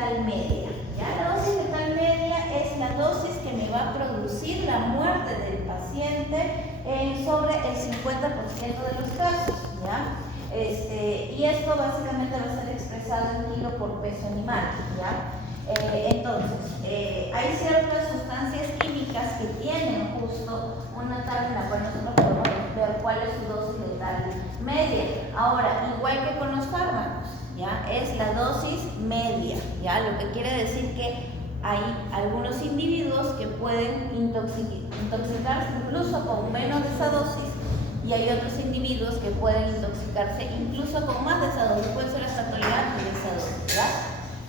letal media. ¿Ya? La dosis letal media es la dosis que me va a producir la muerte del paciente sobre el 50% de los casos. ¿Ya? Y esto básicamente va a ser expresado en kilo por peso animal. ¿Ya? Entonces, hay ciertas sustancias químicas que tienen justo una tabla en la cual nosotros podemos ver cuál es su dosis letal media. Ahora, igual que con los fármacos, ¿ya? Es la dosis media, ¿ya? Lo que quiere decir que hay algunos individuos que pueden intoxicarse incluso con menos de esa dosis, y hay otros individuos que pueden intoxicarse incluso con más de esa dosis, pueden ser hasta tolerantes de esa dosis, ¿verdad?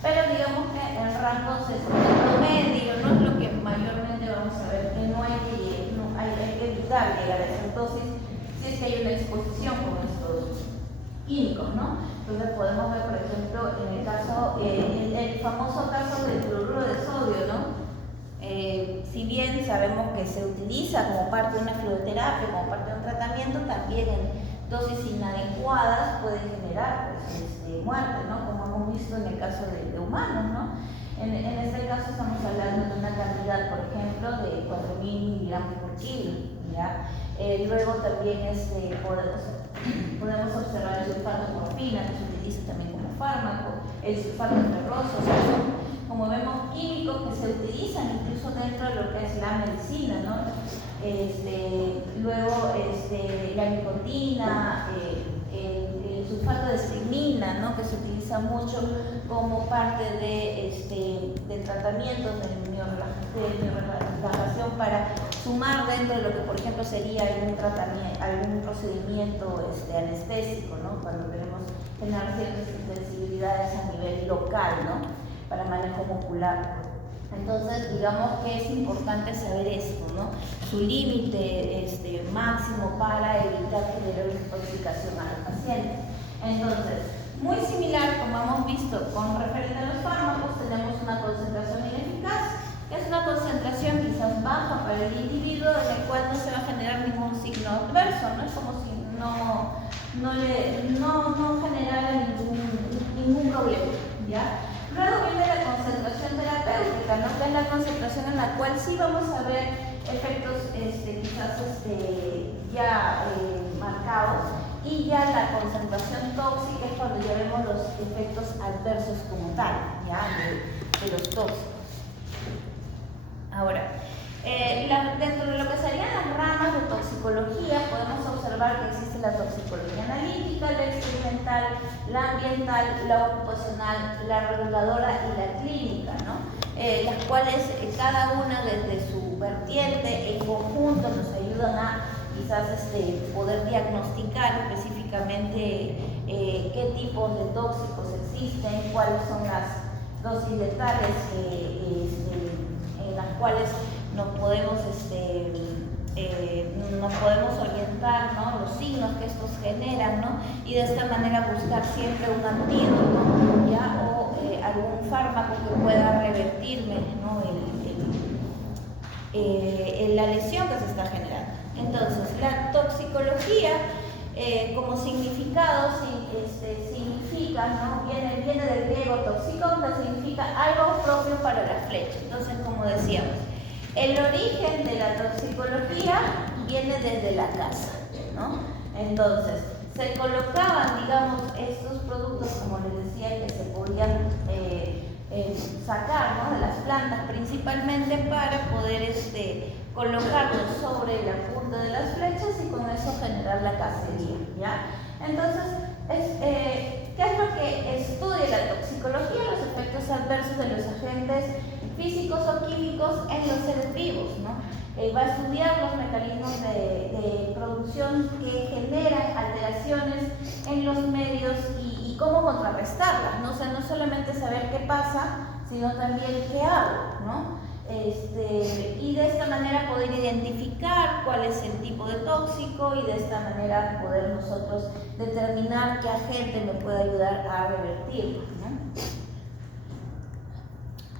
Pero digamos que en rangos promedio no es lo que mayormente vamos a ver, que hay que evitar llegar a esa dosis si es que hay una exposición con estos químicos, ¿no? Entonces podemos ver, por ejemplo, en el caso, el famoso caso del cloruro de sodio, ¿no? Si bien sabemos que se utiliza como parte de una fluidoterapia, como parte de un tratamiento, también en dosis inadecuadas puede generar muerte, ¿no? Como hemos visto en el caso de humanos, ¿no? En este caso estamos hablando de una cantidad, por ejemplo, de 4.000 miligramos por kilo, ¿ya? Luego también podemos observar el sulfato de morfina, que se utiliza también como fármaco, el sulfato ferroso, o sea, son, como vemos, químicos que se utilizan incluso dentro de lo que es la medicina, ¿no? Luego la nicotina, el sulfato de estrimina, ¿no? Que se utiliza mucho como parte de tratamientos de neurorelajación para sumar dentro de lo que, por ejemplo, sería algún procedimiento anestésico, ¿no? Cuando queremos generar ciertas sensibilidades a nivel local, ¿no? Para manejo muscular. Entonces, digamos que es importante saber esto, ¿no? Su límite máximo para evitar generar una intoxicación al paciente. Entonces, muy similar, como hemos visto con referente a los fármacos, tenemos una concentración ineficaz, que es una concentración quizás baja para el individuo, en el cual no se va a generar ningún signo adverso, ¿no? Es como si no generara ningún problema, ¿ya? Luego viene la concentración terapéutica, ¿no? Que es la concentración en la cual sí vamos a ver efectos quizás ya marcados, y ya la concentración tóxica es cuando ya vemos los efectos adversos como tal, ¿ya? De los tóxicos. Ahora, dentro de lo que serían las ramas de toxicología, podemos observar que existe la toxicología analítica, la experimental, la ambiental, la ocupacional, la reguladora y la clínica, ¿no? Las cuales cada una desde su vertiente en conjunto nos ayudan a quizás poder diagnosticar específicamente qué tipos de tóxicos existen, cuáles son las dosis letales en las cuales nos podemos orientar, ¿no? Los signos que estos generan, ¿no? Y de esta manera buscar siempre un antídoto, ¿ya? O algún fármaco que pueda revertirme, ¿no? La lesión que se está generando. Entonces, la toxicología como significado significa, ¿no? Viene del griego toxicon, que significa algo propio para la flecha. Entonces, como decíamos, el origen de la toxicología viene desde la casa, ¿no? Entonces, se colocaban, digamos, estos productos, como les decía, que se podían sacar, ¿no? De las plantas principalmente para poder colocarlos sobre la punta de las flechas y con eso generar la cacería, ¿ya? Entonces, ¿qué es lo que estudia la toxicología? Los efectos adversos de los agentes físicos o químicos en los seres vivos, ¿no? Va a estudiar los mecanismos de producción que generan alteraciones en los medios y cómo contrarrestarlas, ¿no? O sea, no solamente saber qué pasa, sino también qué hago, ¿no? Y de esta manera poder identificar cuál es el tipo de tóxico y de esta manera poder nosotros determinar qué agente me puede ayudar a revertirlo, ¿no?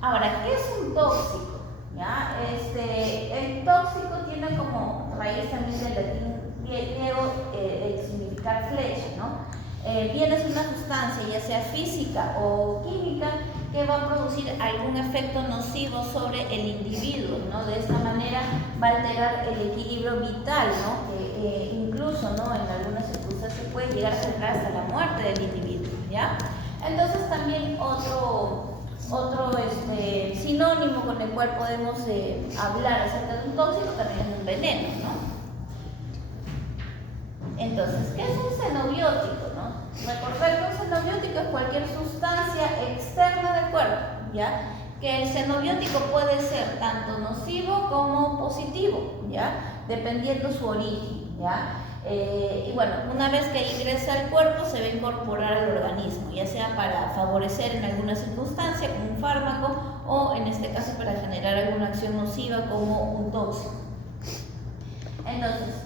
Ahora, ¿qué es un tóxico? ¿Ya? El tóxico tiene como raíz también del latín griego el significar flecha, ¿no? Viene de una sustancia, ya sea física o química, que que va a producir algún efecto nocivo sobre el individuo, ¿no? De esta manera va a alterar el equilibrio vital, ¿no? Que incluso, ¿no? En algunas circunstancias puede llegar a generar hasta la muerte del individuo, ¿ya? Entonces también otro sinónimo con el cual podemos hablar acerca de un tóxico también es un veneno, ¿no? Entonces, ¿qué es un xenobiótico, no? Recordar que un xenobiótico es cualquier sustancia externa del cuerpo, ¿ya? Que el xenobiótico puede ser tanto nocivo como positivo, ¿ya? Dependiendo su origen, ¿ya? Y bueno, una vez que ingresa al cuerpo se va a incorporar al organismo, ya sea para favorecer en alguna circunstancia como un fármaco o en este caso para generar alguna acción nociva como un tóxico. Entonces,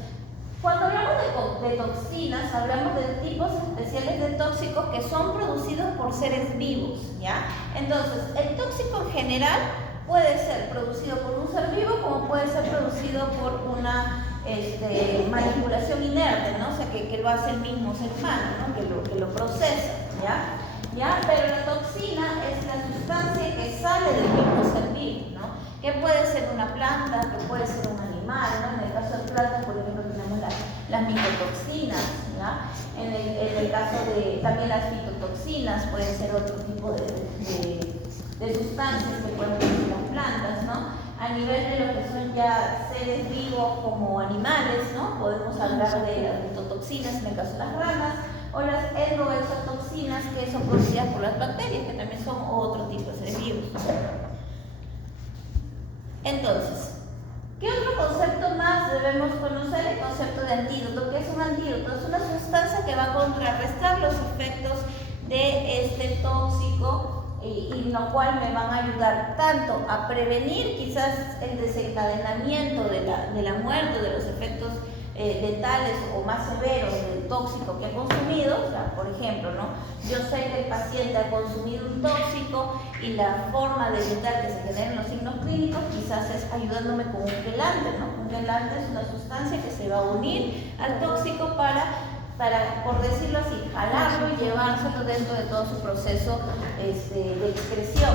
cuando hablamos de toxinas, hablamos de tipos especiales de tóxicos que son producidos por seres vivos, ¿ya? Entonces, el tóxico en general puede ser producido por un ser vivo como puede ser producido por una manipulación inerte, ¿no? O sea, que lo hace el mismo ser humano, ¿no? Que lo procesa, ¿ya? Pero la toxina es la sustancia que sale del mismo ser vivo, ¿no? Que puede ser una planta, que puede ser un animal, ¿no? En el caso de plantas, por ejemplo, tenemos las micotoxinas, ¿ya? En el caso de también las fitotoxinas, pueden ser otro tipo de sustancias que pueden producir las plantas, ¿no? A nivel de lo que son ya seres vivos como animales, ¿no? Podemos hablar de las fitotoxinas en el caso de las ranas, o las endoexotoxinas que son producidas por las bacterias, que también son otro tipo de seres vivos. Entonces, ¿qué otro concepto más debemos conocer? El concepto de antídoto. ¿Qué es un antídoto? Es una sustancia que va a contrarrestar los efectos de este tóxico y lo cual me van a ayudar tanto a prevenir quizás el desencadenamiento de la muerte, de los efectos letales o más severos del tóxico que ha consumido. O sea, por ejemplo, ¿no? Yo sé que el paciente ha consumido un tóxico y la forma de evitar que se generen los signos clínicos quizás es ayudándome con un quelante, ¿no? Un quelante es una sustancia que se va a unir al tóxico para, por decirlo así, jalarlo y llevárselo dentro de todo su proceso de excreción,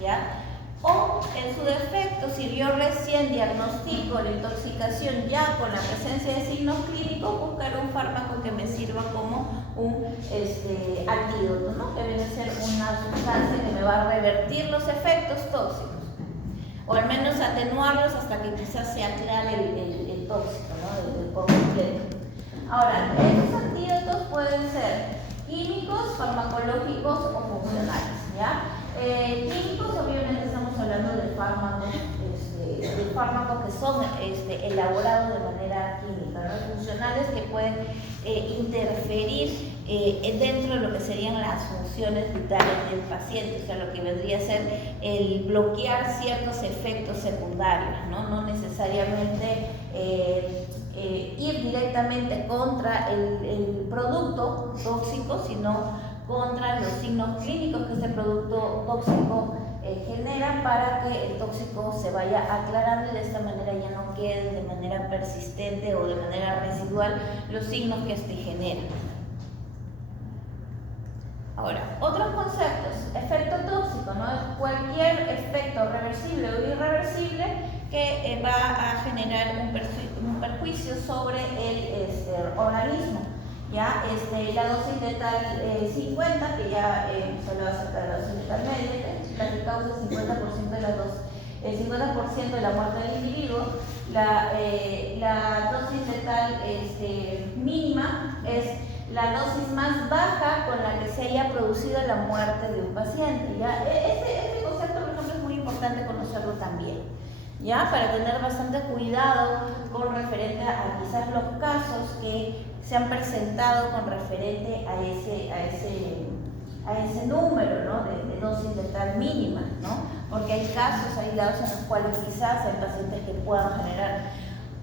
¿ya? O, en su defecto, si yo recién diagnostico la intoxicación ya con la presencia de signos clínicos, buscar un fármaco que me sirva como un antídoto, ¿no? Que viene a ser una sustancia que me va a revertir los efectos tóxicos, o al menos atenuarlos hasta que quizás se aclare el tóxico, ¿no? Por completo. Ahora, estos antídotos pueden ser químicos, farmacológicos o funcionales, ¿ya? Químicos, obviamente estamos hablando de fármacos que son elaborados de manera química, ¿no? Funcionales que pueden interferir dentro de lo que serían las funciones vitales del paciente, o sea, lo que vendría a ser el bloquear ciertos efectos secundarios, ¿no? No necesariamente ir directamente contra el producto tóxico, sino contra los signos clínicos que este producto tóxico genera, para que el tóxico se vaya aclarando y de esta manera ya no queden de manera persistente o de manera residual los signos que genera. Ahora, otros conceptos. Efecto tóxico, ¿no? Es cualquier efecto reversible o irreversible que va a generar un perjuicio sobre el organismo. ¿Ya? La dosis letal 50, que ya se hablaba acerca de la dosis letal media, la que causa el 50% de la muerte del individuo. La dosis letal mínima es la dosis más baja con la que se haya producido la muerte de un paciente, ¿ya? Este concepto, por ejemplo, es muy importante conocerlo también, ¿ya? Para tener bastante cuidado con referente a quizás los casos que se han presentado con referente a ese número, ¿no? de dosis letal mínima, ¿no? Porque hay casos aislados en los cuales quizás hay pacientes que puedan generar.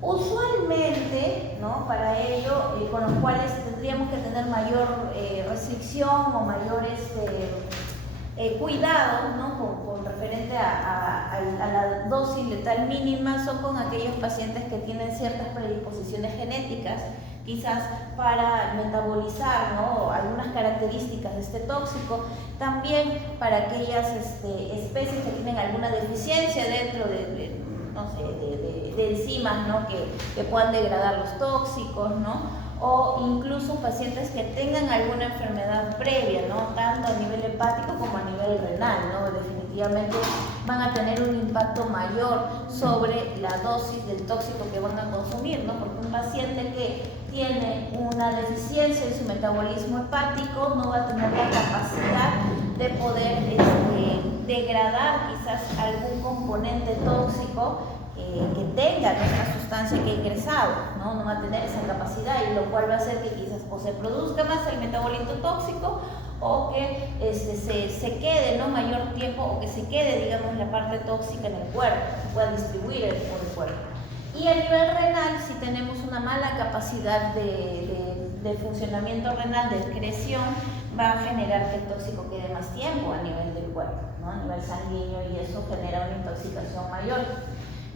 Usualmente, ¿no? Para ello, con los cuales tendríamos que tener mayor restricción o mayor cuidado, ¿no? con referente a la dosis letal mínima, son con aquellos pacientes que tienen ciertas predisposiciones genéticas, quizás para metabolizar, ¿no?, algunas características de este tóxico, también para aquellas especies que tienen alguna deficiencia dentro de enzimas, ¿no?, que puedan degradar los tóxicos, ¿no?, o incluso pacientes que tengan alguna enfermedad previa, ¿no?, tanto a nivel hepático como a nivel renal, ¿no? Definitivamente van a tener un impacto mayor sobre la dosis del tóxico que van a consumir, ¿no? Porque un paciente que tiene una deficiencia en su metabolismo hepático no va a tener la capacidad de poder degradar quizás algún componente tóxico que tenga esta sustancia que ha ingresado, ¿no? No va a tener esa capacidad, y lo cual va a hacer que quizás o se produzca más el metabolito tóxico, o que se quede, ¿no?, mayor tiempo, o que se quede, digamos, la parte tóxica en el cuerpo, se pueda distribuir por el cuerpo. Y a nivel renal, si tenemos una mala capacidad de funcionamiento renal, de excreción, va a generar que el tóxico quede más tiempo a nivel del cuerpo, ¿no?, a nivel sanguíneo, y eso genera una intoxicación mayor.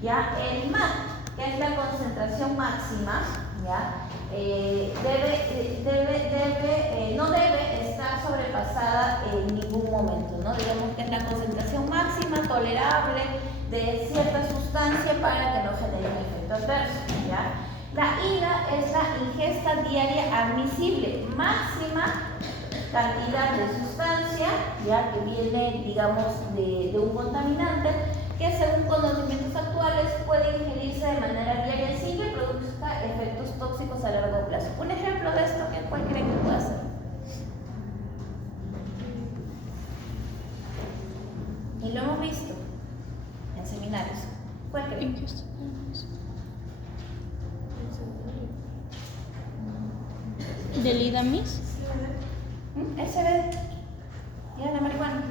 Ya el MAC, que es la concentración máxima, ya no debe estar sobrepasada en ningún momento, ¿no? Digamos que es la concentración máxima tolerable de cierta sustancia para que no genere un efecto adverso, ¿ya? La IGA es la ingesta diaria admisible, máxima cantidad de sustancia, ya que viene, digamos, de un contaminante, que según conocimientos actuales puede ingerirse de manera diaria sin que produzca efectos tóxicos a largo plazo. Un ejemplo de esto, ¿cuál creen que puede ser? Y lo hemos visto en seminarios. ¿Cuál creen? ¿Del IDAMIS? El CBD. ¿Ya? La marihuana.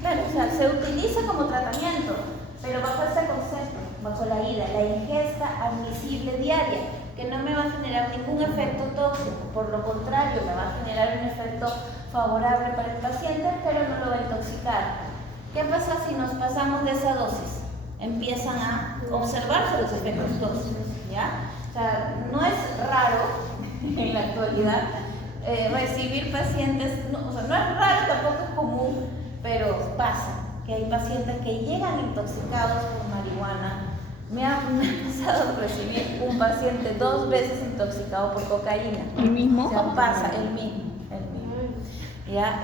Claro, o sea, se utiliza como tratamiento, pero bajo este concepto, bajo la IDA, la ingesta admisible diaria, que no me va a generar ningún efecto tóxico, por lo contrario, me va a generar un efecto favorable para el paciente, pero no lo va a intoxicar. ¿Qué pasa si nos pasamos de esa dosis? Empiezan a observarse los efectos tóxicos, ¿ya? O sea, no es raro en la actualidad recibir pacientes, o sea, no es raro, tampoco es común, pero pasa que hay pacientes que llegan intoxicados por marihuana. Me ha pasado recibir un paciente 2 veces intoxicado por cocaína. ¿El mismo? O sea, pasa el mismo. Ya,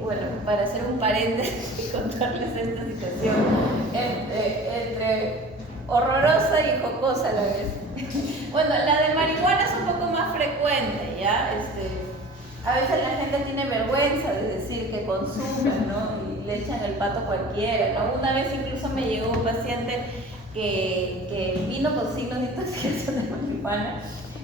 bueno, para hacer un paréntesis y contarles esta situación entre horrorosa y jocosa a la vez. Bueno, la de marihuana es un poco más frecuente, ¿ya? A veces la gente tiene vergüenza de decir que consume, ¿no? Y le echan el pato a cualquiera, ¿no? Una vez incluso me llegó un paciente que vino con signos de intoxicación de marihuana,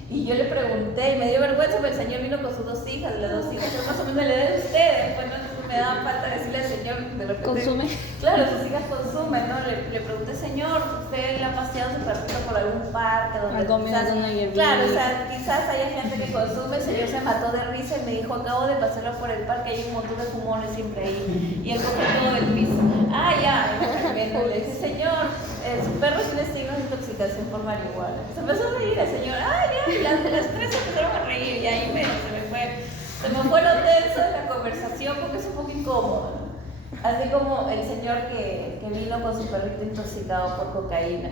y yo le pregunté, y me dio vergüenza, porque el señor vino con sus 2 hijas, las 2 hijas yo más o menos le de ustedes, pues no me daba falta decirle al señor de repente. ¿Consume? Claro, sus hijas consumen, ¿no? Le pregunté, señor, ¿usted le ha paseado su perrito por algún parque donde quizás, claro, o sea, quizás haya gente que consume? El señor se mató de risa y me dijo, acabo de pasearlo por el parque, hay un montón de fumones siempre ahí, y él coge todo el piso. Ah, ya, le dije, señor, su perro tiene signos de intoxicación por marihuana. Se empezó a reír el señor, ah, ya, y las 3 se empezaron a reír, y ahí se me fue lo tenso de la conversación, porque es un poco incómodo, ¿no? Así como el señor que vino con su perrito intoxicado por cocaína,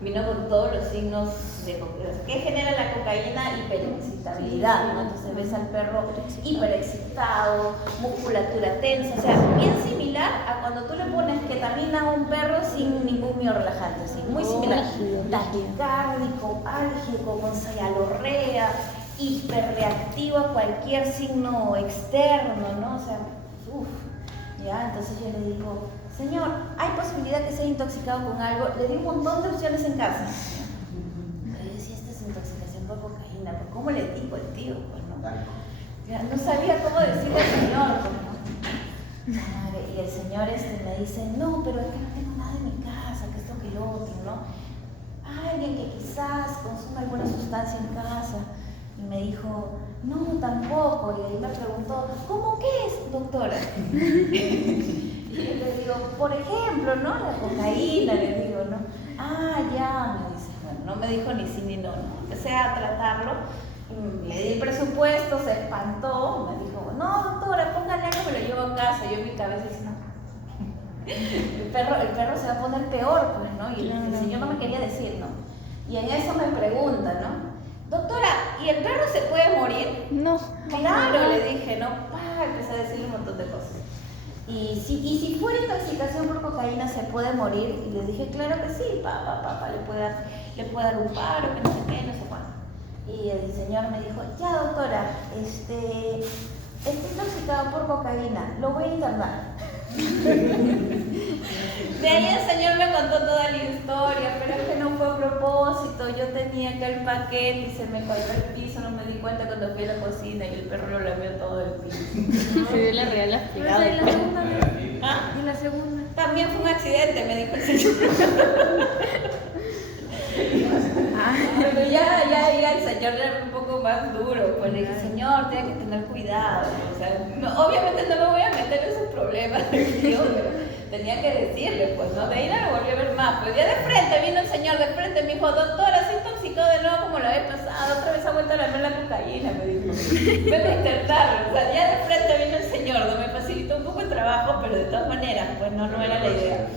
vino con todos los signos de cocaína. ¿Qué genera la cocaína? Hiperexcitabilidad, ¿no? Entonces ves al perro hiperexcitado, musculatura tensa, o sea, bien similar a cuando tú le pones ketamina a un perro sin ningún miorrelajante, ¿sí? Muy similar. Taquicárdico, álgico, con cialorrea, hiperreactivo a cualquier signo externo, ¿no? O sea, ya, entonces yo le digo, señor, ¿hay posibilidad que sea intoxicado con algo? Le di un montón de opciones en casa. Pero yo decía, esta es intoxicación por cocaína, pues ¿cómo le digo al tío? Pues no, ya, no sabía cómo decirle al señor, pues, ¿no? Y el señor me dice, no, pero es que no tengo nada en mi casa, que esto, que lo otro, ¿no? Alguien que quizás consuma alguna sustancia en casa. Y me dijo, no, tampoco. Y ahí me preguntó, ¿cómo qué es, doctora? Y yo le digo, por ejemplo, ¿no? La cocaína, le digo, ¿no? Ah, ya, me dice, bueno, no me dijo ni sí ni no, ¿no? Empecé a tratarlo, le di el presupuesto, se espantó, me dijo, no doctora, póngale algo, me lo llevo a casa. Yo en mi cabeza dije, no. El perro se va a poner peor, pues, ¿no? Y el señor no me quería decir, ¿no? Y en eso me pregunta, ¿no? Doctora, ¿y el perro se puede morir? No. Claro, le dije, ¿no? Empecé a decirle un montón de cosas. Y si fuera intoxicación por cocaína, ¿se puede morir? Y le dije, claro que sí, le puede dar un paro, que no sé qué, no sé cuánto. Y el señor me dijo, ya doctora, estoy intoxicado por cocaína, lo voy a internar. De ahí el señor me contó toda la historia, pero es que no fue a propósito. Yo tenía acá el paquete y se me cayó al piso, no me di cuenta cuando fui a la cocina y el perro lo lamió todo el piso. Se dio la real explicada. ¿Y la segunda vez? ¿Ah? ¿Y la segunda? También fue un accidente, me dijo el señor. Pero ya el señor era un poco más duro, pues le dije, señor, tiene que tener cuidado, o sea, obviamente no me voy a meter en esos problemas, pero tenía que decirle, pues, ¿no? De ahí no lo volví a ver más, pues ya de frente vino el señor, de frente me dijo, doctora, se intoxicó de nuevo como la vez pasada, otra vez ha vuelto a lamer la cocaína, me dijo, vengo a intentarlo, o sea, ya de frente vino el señor, no me facilitó un poco el trabajo, pero de todas maneras, pues no era la idea.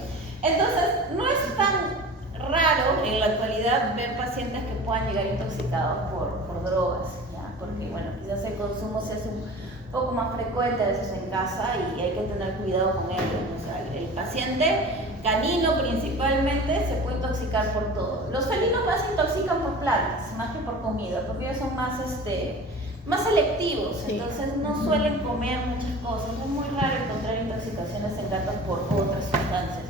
Entonces, no es tan raro en la actualidad ver pacientes que puedan llegar intoxicados por drogas, ¿ya? Porque bueno, quizás el consumo se hace un poco más frecuente a veces en casa y hay que tener cuidado con ello. O sea, el paciente canino principalmente se puede intoxicar por todo. Los felinos más se intoxican por plantas, más que por comida, porque ellos son más selectivos, sí. Entonces no suelen comer muchas cosas. Es muy raro encontrar intoxicaciones en gatos por otras sustancias,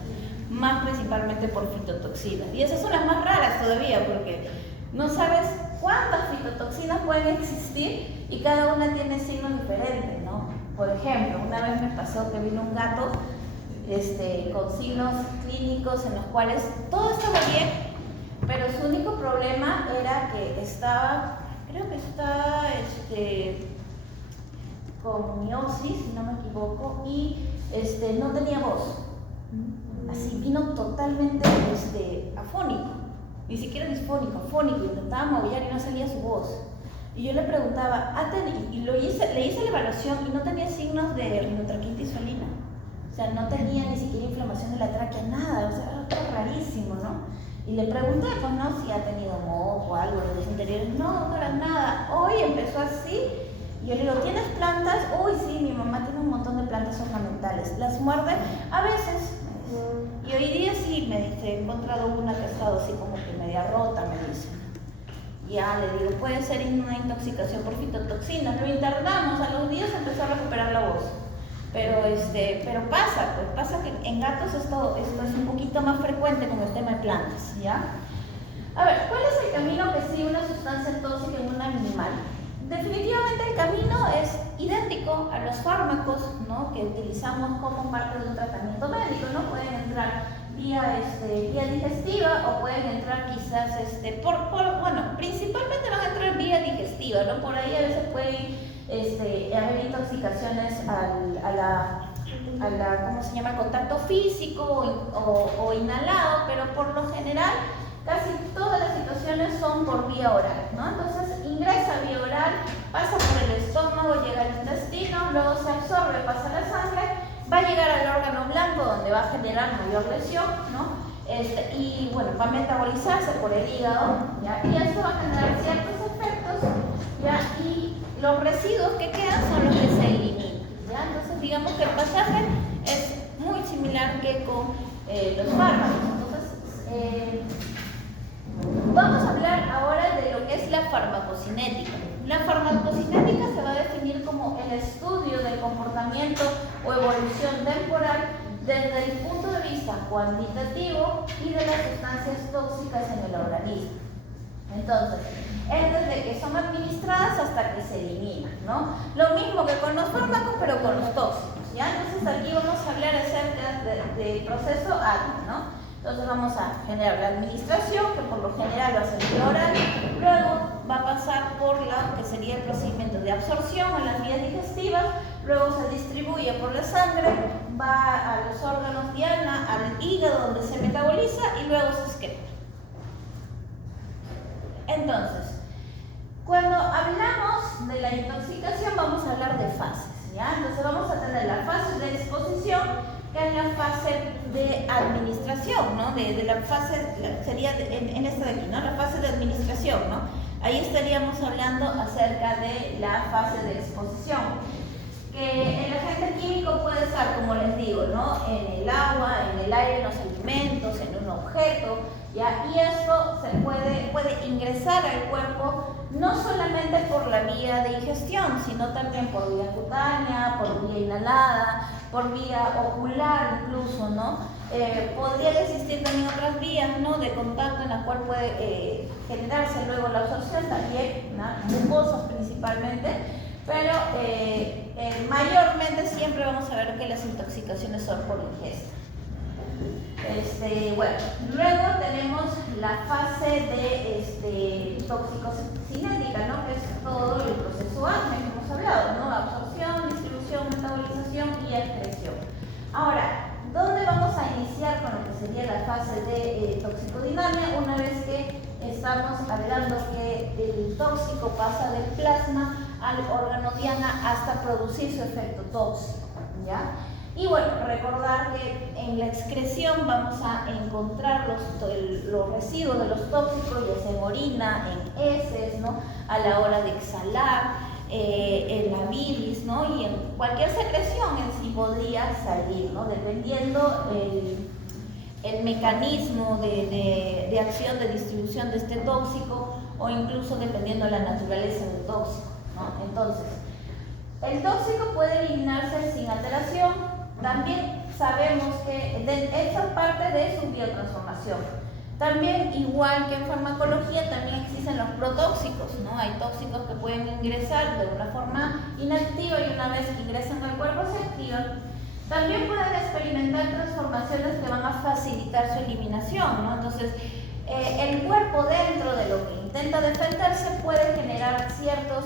más principalmente por fitotoxinas. Y esas son las más raras todavía, porque no sabes cuántas fitotoxinas pueden existir y cada una tiene signos diferentes, ¿no? Por ejemplo, una vez me pasó que vino un gato con signos clínicos en los cuales todo estaba bien, pero su único problema era que estaba, creo que está con miosis, si no me equivoco, y no tenía voz. Así vino totalmente afónico, ni siquiera disfónico, afónico, intentaba maullar y no salía su voz. Y yo le preguntaba, le hice la evaluación y no tenía signos de rinotraqueotitis felina. O sea, no tenía ni siquiera inflamación de la tráquea, nada, o sea, era todo rarísimo, ¿no? Y le pregunté, pues, ¿no? Si ha tenido moco o algo de los interiores. No, doctora, nada. Hoy empezó así. Y yo le digo, ¿tienes plantas? Uy, sí, mi mamá tiene un montón de plantas ornamentales. ¿Las muerde? A veces. Y hoy día sí, me dice, he encontrado una que ha estado así como que media rota, me dice. Ya, le digo, puede ser una intoxicación por fitotoxinas. Lo internamos, a los días empezó a recuperar la voz. Pero pasa que en gatos esto es un poquito más frecuente con el tema de plantas, ¿ya? A ver, ¿cuál es el camino que sigue una sustancia tóxica en un animal? Definitivamente el camino es idéntico a los fármacos, ¿no? Que utilizamos como parte de un tratamiento médico, ¿no? Pueden entrar vía digestiva o pueden entrar quizás principalmente van a entrar vía digestiva, ¿no? Por ahí a veces pueden haber intoxicaciones ¿cómo se llama? Contacto físico o inhalado, pero por lo general casi todas las situaciones son por vía oral, ¿no? Entonces ingresa vía oral, pasa por el estómago, llega al intestino, luego se absorbe, pasa a la sangre, va a llegar al órgano blanco donde va a generar mayor lesión, ¿no? Y bueno, va a metabolizarse por el hígado, ¿ya? Y esto va a generar ciertos efectos, ¿ya? Y los residuos que quedan son los que se eliminan, ¿ya? Entonces digamos que el pasaje es muy similar que con los fármacos. Entonces, vamos a hablar ahora de lo que es la farmacocinética. La farmacocinética se va a definir como el estudio del comportamiento o evolución temporal desde el punto de vista cuantitativo y de las sustancias tóxicas en el organismo. Entonces, es desde que son administradas hasta que se eliminan, ¿no? Lo mismo que con los fármacos, pero con los tóxicos, ¿ya? Entonces aquí vamos a hablar acerca del proceso ágil, ¿no? Entonces vamos a generar la administración, que por lo general va a ser vía oral, luego va a pasar por lo que sería el procedimiento de absorción en las vías digestivas, luego se distribuye por la sangre, va a los órganos diana, al hígado donde se metaboliza y luego se excreta. Entonces, cuando hablamos de la intoxicación vamos a hablar de fases, ¿ya? Entonces vamos a tener la fase de exposición, que es la fase de administración, ¿no? De la fase, sería en esta de aquí, ¿no? La fase de administración, ¿no? Ahí estaríamos hablando acerca de la fase de exposición. Que el agente químico puede estar, como les digo, ¿no? En el agua, en el aire, en los alimentos, en un objeto, ¿ya? Y esto se puede ingresar al cuerpo no solamente por la vía de ingestión, sino también por vía cutánea, por vía inhalada, por vía ocular incluso, ¿no? Podría existir también otras vías, ¿no? De contacto en la cual puede generarse luego la absorción, también, ¿no? Mucosas principalmente. Pero mayormente siempre vamos a ver que las intoxicaciones son por ingesta. Bueno, luego tenemos la fase de toxicocinética, ¿no? Que es todo el proceso ADME que hemos hablado, ¿no? Absorción, distribución, metabolización y excreción. Ahora, ¿dónde vamos a iniciar con lo que sería la fase de toxicodinamia? Una vez que estamos hablando que el tóxico pasa del plasma al órgano diana hasta producir su efecto tóxico, ¿ya? Y bueno, recordar que en la excreción vamos a encontrar los residuos de los tóxicos, ya sea en orina, en heces, ¿no? A la hora de exhalar, en la bilis, ¿no? Y en cualquier secreción en sí podría salir, ¿no? Dependiendo el mecanismo de acción de distribución de este tóxico o incluso dependiendo de la naturaleza del tóxico, ¿no? Entonces, el tóxico puede eliminarse sin alteración. También sabemos que esa parte de su biotransformación. También, igual que en farmacología, también existen los protóxicos, ¿no? Hay tóxicos que pueden ingresar de una forma inactiva y una vez que ingresan al cuerpo se activan. También pueden experimentar transformaciones que van a facilitar su eliminación, ¿no? Entonces, el cuerpo dentro de lo que intenta defenderse puede generar ciertos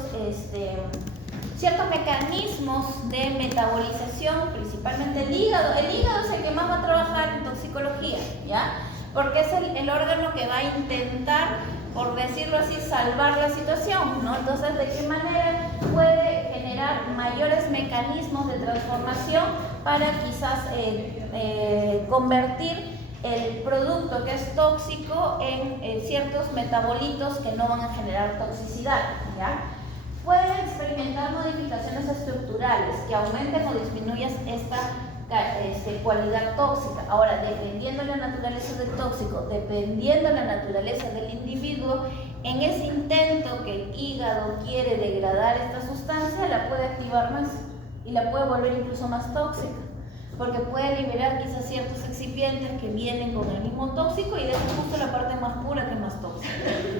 mecanismos de metabolización, principalmente el hígado. El hígado es el que más va a trabajar en toxicología, ¿ya? Porque es el órgano que va a intentar, por decirlo así, salvar la situación, ¿no? Entonces, ¿de qué manera puede generar mayores mecanismos de transformación para quizás convertir el producto que es tóxico en ciertos metabolitos que no van a generar toxicidad, ¿ya? Pueden experimentar modificaciones estructurales que aumenten o disminuyan esta cualidad tóxica. Ahora, dependiendo de la naturaleza del tóxico, dependiendo de la naturaleza del individuo, en ese intento que el hígado quiere degradar esta sustancia, la puede activar más y la puede volver incluso más tóxica, porque puede liberar quizás ciertos excipientes que vienen con el mismo tóxico y dejan justo la parte más pura que más tóxica.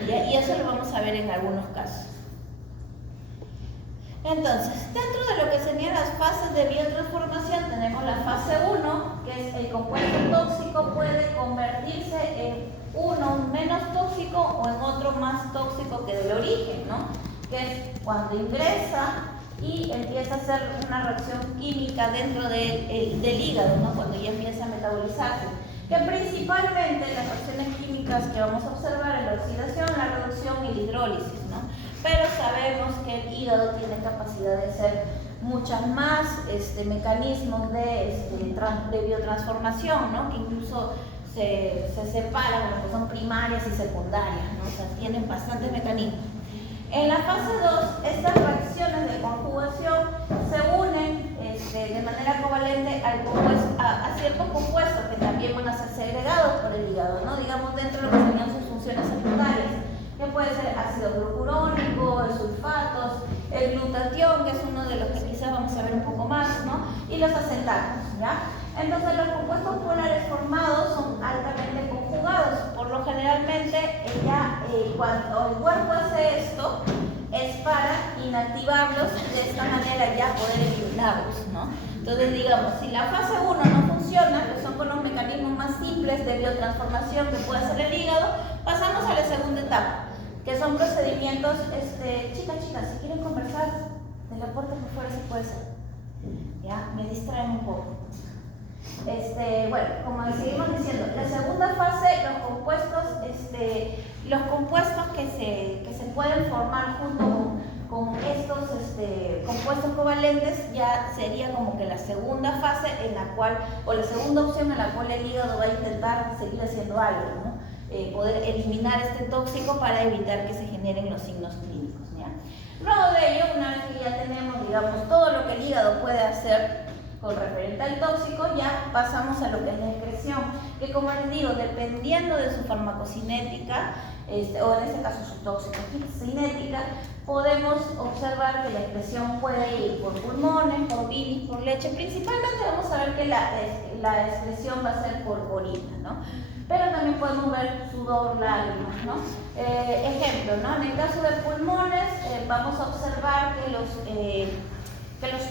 Y eso lo vamos a ver en algunos casos. Entonces, dentro de lo que serían las fases de biotransformación, tenemos la fase 1, que es el compuesto tóxico puede convertirse en uno menos tóxico o en otro más tóxico que del origen, ¿no? Que es cuando ingresa y empieza a hacer una reacción química dentro del hígado, ¿no? Cuando ya empieza a metabolizarse. Que principalmente las reacciones químicas que vamos a observar es la oxidación, la reducción y la hidrólisis, ¿no? Pero sabemos que el hígado tiene capacidad de hacer muchas más mecanismos de biotransformación, ¿no? Que incluso se separan lo que son primarias y secundarias, ¿no? O sea, tienen bastantes mecanismos. En la fase 2, estas reacciones de conjugación se unen de manera covalente a ciertos compuestos que también van a ser segregados por el hígado, ¿no? Digamos, dentro de lo que serían sus funciones secundarias, que puede ser ácido glucurónico, sulfatos, el glutatión, que es uno de los que quizás vamos a ver un poco más, ¿no? Y los acetatos, ¿ya? Entonces, los compuestos polares formados son altamente conjugados. Por lo generalmente, cuando el cuerpo hace esto, es para inactivarlos y de esta manera ya poder eliminarlos, ¿no? Entonces, digamos, si la fase 1 no funciona, que son con los mecanismos más simples de biotransformación que puede hacer el hígado, pasamos a la segunda etapa, que son procedimientos, chicas, si quieren conversar, de la puerta por fuera se puede hacer, ¿ya? Me distraen un poco. Bueno, como seguimos diciendo, la segunda fase, los compuestos Los compuestos que se pueden formar junto con estos compuestos covalentes ya sería como que la segunda fase en la cual, o la segunda opción en la cual el hígado va a intentar seguir haciendo algo, ¿no? Poder eliminar este tóxico para evitar que se generen los signos clínicos, ¿ya? Luego de ello, una vez que ya tenemos, digamos, todo lo que el hígado puede hacer con referente al tóxico, ya pasamos a lo que es la excreción, que, como les digo, dependiendo de su farmacocinética, o en este caso su toxicocinética, podemos observar que la excreción puede ir por pulmones, por bilis, por leche. Principalmente vamos a ver que la excreción va a ser por orina, ¿no? Pero también podemos ver sudor, lágrimas, ¿no? Ejemplo, ¿no? En el caso de pulmones, vamos a observar que los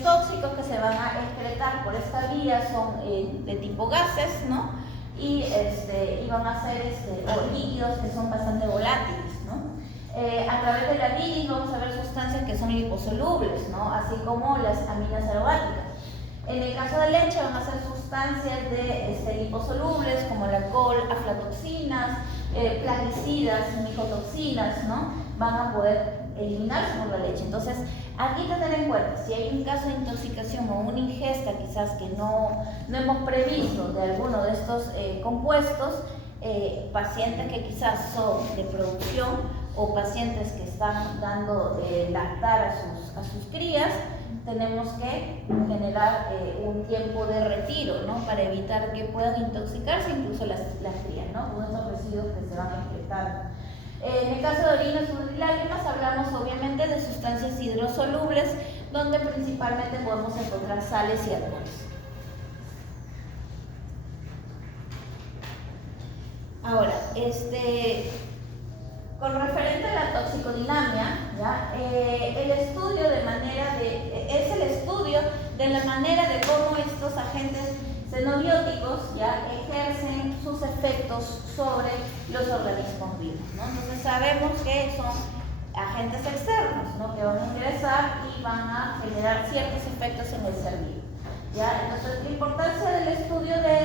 tóxicos que se van a excretar por esta vía son de tipo gases, ¿no? Y van a ser o líquidos que son bastante volátiles, ¿no? A través de la bilis vamos a ver sustancias que son liposolubles, ¿no? Así como las aminas aromáticas. En el caso de leche van a ser sustancias liposolubles como el alcohol, aflatoxinas, plaguicidas, micotoxinas, ¿no? Van a poder eliminarse por la leche. Entonces, aquí tener en cuenta, si hay un caso de intoxicación o una ingesta quizás que no hemos previsto de alguno de estos compuestos, pacientes que quizás son de producción o pacientes que están dando lactar a sus crías, tenemos que generar un tiempo de retiro, ¿no? Para evitar que puedan intoxicarse incluso las crías, ¿no? Con estos residuos que se van excretando. En el caso de orina, sudor y lágrimas, hablamos obviamente de sustancias hidrosolubles, donde principalmente podemos encontrar sales y alcoholes. Ahora, con referente a la toxicodinamia, ¿ya? El estudio es el estudio de la manera de cómo estos agentes xenobióticos ya ejercen sus efectos sobre los organismos vivos, ¿no? Entonces sabemos que son agentes externos, ¿no? Que van a ingresar y van a generar ciertos efectos en el ser vivo, ¿ya? Entonces la importancia del estudio de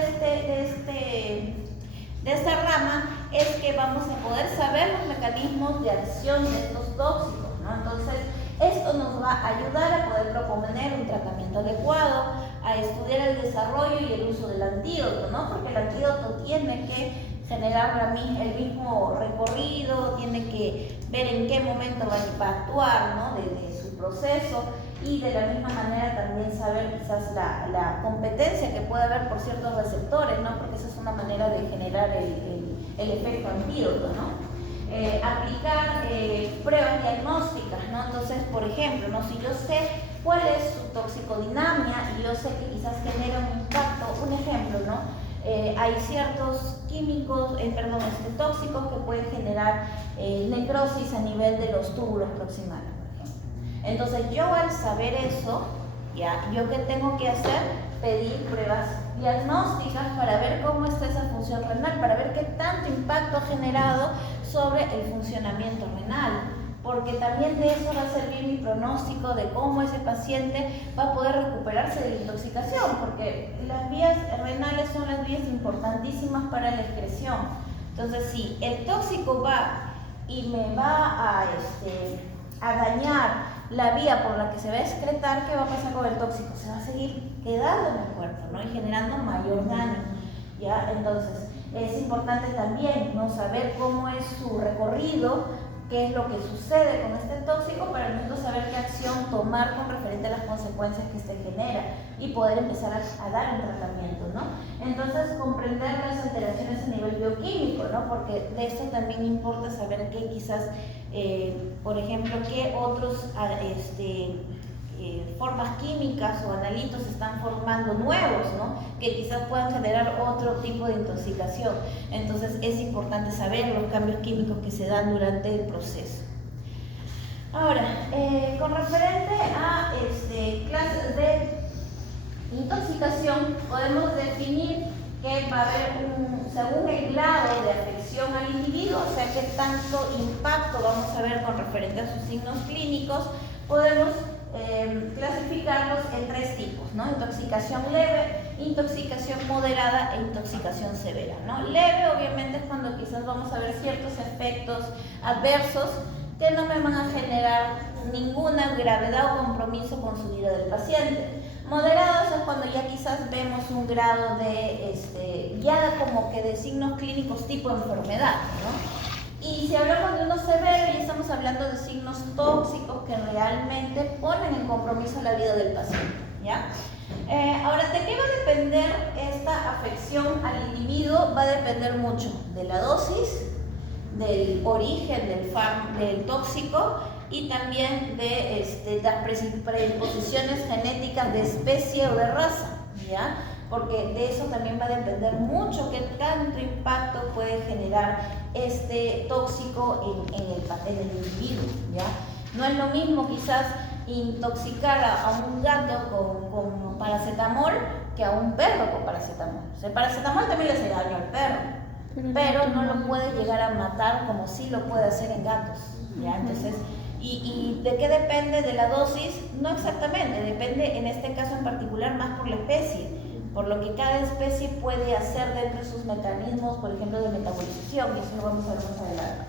esta rama es que vamos a poder saber los mecanismos de acción de estos tóxicos, ¿no? Entonces, esto nos va a ayudar a poder proponer un tratamiento adecuado, a estudiar el desarrollo y el uso del antídoto, ¿no? Porque el antídoto tiene que generar el mismo recorrido, tiene que ver en qué momento va a actuar, ¿no? De su proceso, y de la misma manera también saber quizás la competencia que puede haber por ciertos receptores, ¿no? Porque esa es una manera de generar el efecto antídoto, ¿no? Aplicar pruebas diagnósticas, ¿no? Entonces, por ejemplo, ¿no? Si yo sé cuál es su toxicodinamia y yo sé que quizás genera un impacto, un ejemplo, ¿no? Hay ciertos químicos, tóxicos que pueden generar necrosis a nivel de los túbulos proximales, por ejemplo. Entonces, yo al saber eso, ¿ya? ¿Yo qué tengo que hacer? Pedir pruebas diagnósticas para ver cómo está esa función renal, para ver qué tanto impacto ha generado sobre el funcionamiento renal, porque también de eso va a servir mi pronóstico de cómo ese paciente va a poder recuperarse de la intoxicación, porque las vías renales son las vías importantísimas para la excreción. Entonces, si el tóxico va y me va a dañar la vía por la que se va a excretar, ¿qué va a pasar con el tóxico? Se va a seguir quedando en el cuerpo, ¿no? Y generando mayor daño, ¿ya? Entonces, es importante también, ¿no? Saber cómo es su recorrido, qué es lo que sucede con este tóxico, para luego saber qué acción tomar con referente a las consecuencias que este genera y poder empezar a dar un tratamiento, ¿no? Entonces, comprender las alteraciones a nivel bioquímico, ¿no? Porque de esto también importa saber que quizás, por ejemplo, qué otros formas químicas o analitos se están formando nuevos, ¿no? Que quizás puedan generar otro tipo de intoxicación. Entonces es importante saber los cambios químicos que se dan durante el proceso. Ahora, con referente a clases de intoxicación, podemos definir que va a haber según el grado de afección al individuo, o sea, qué tanto impacto vamos a ver con referente a sus signos clínicos, podemos clasificarlos en tres tipos, ¿no? Intoxicación leve, intoxicación moderada moderada e intoxicación severa, ¿no? Leve obviamente es cuando quizás vamos a ver ciertos efectos adversos que no me van a generar ninguna gravedad o compromiso con su vida del paciente. Moderados es cuando ya quizás vemos un grado de, ya como que de signos clínicos tipo enfermedad, ¿no? Y si hablamos de uno severo, ya estamos hablando de signos tóxicos que realmente ponen en compromiso la vida del paciente, ¿ya? Ahora, ¿de qué va a depender esta afección al individuo? Va a depender mucho de la dosis, del origen del tóxico y también de las predisposiciones genéticas de especie o de raza, ¿ya? Porque de eso también va a depender mucho qué tanto impacto puede generar este tóxico en el individuo, ¿ya? No es lo mismo quizás intoxicar a un gato con paracetamol que a un perro con paracetamol. O sea, el paracetamol también le hace daño al perro, pero no lo puede llegar a matar como sí lo puede hacer en gatos, ¿ya? Entonces, ¿y de qué depende de la dosis? No exactamente, depende en este caso en particular más por la especie, por lo que cada especie puede hacer dentro de sus mecanismos, por ejemplo, de metabolización, y eso lo vamos a ver más adelante.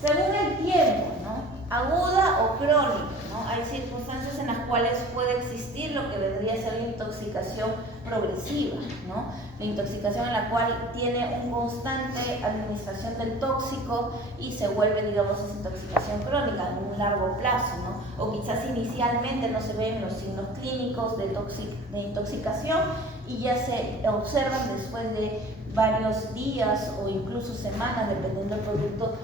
Según el tiempo, ¿no? Aguda o crónica, ¿no? Hay circunstancias en las cuales puede existir lo que vendría a ser la intoxicación progresiva, ¿no? La intoxicación en la cual tiene una constante administración del tóxico y se vuelve, digamos, esa intoxicación crónica en un largo plazo, ¿no? O quizás inicialmente no se ven los signos clínicos de intoxicación y ya se observan después de varios días o incluso semanas, dependiendo del producto,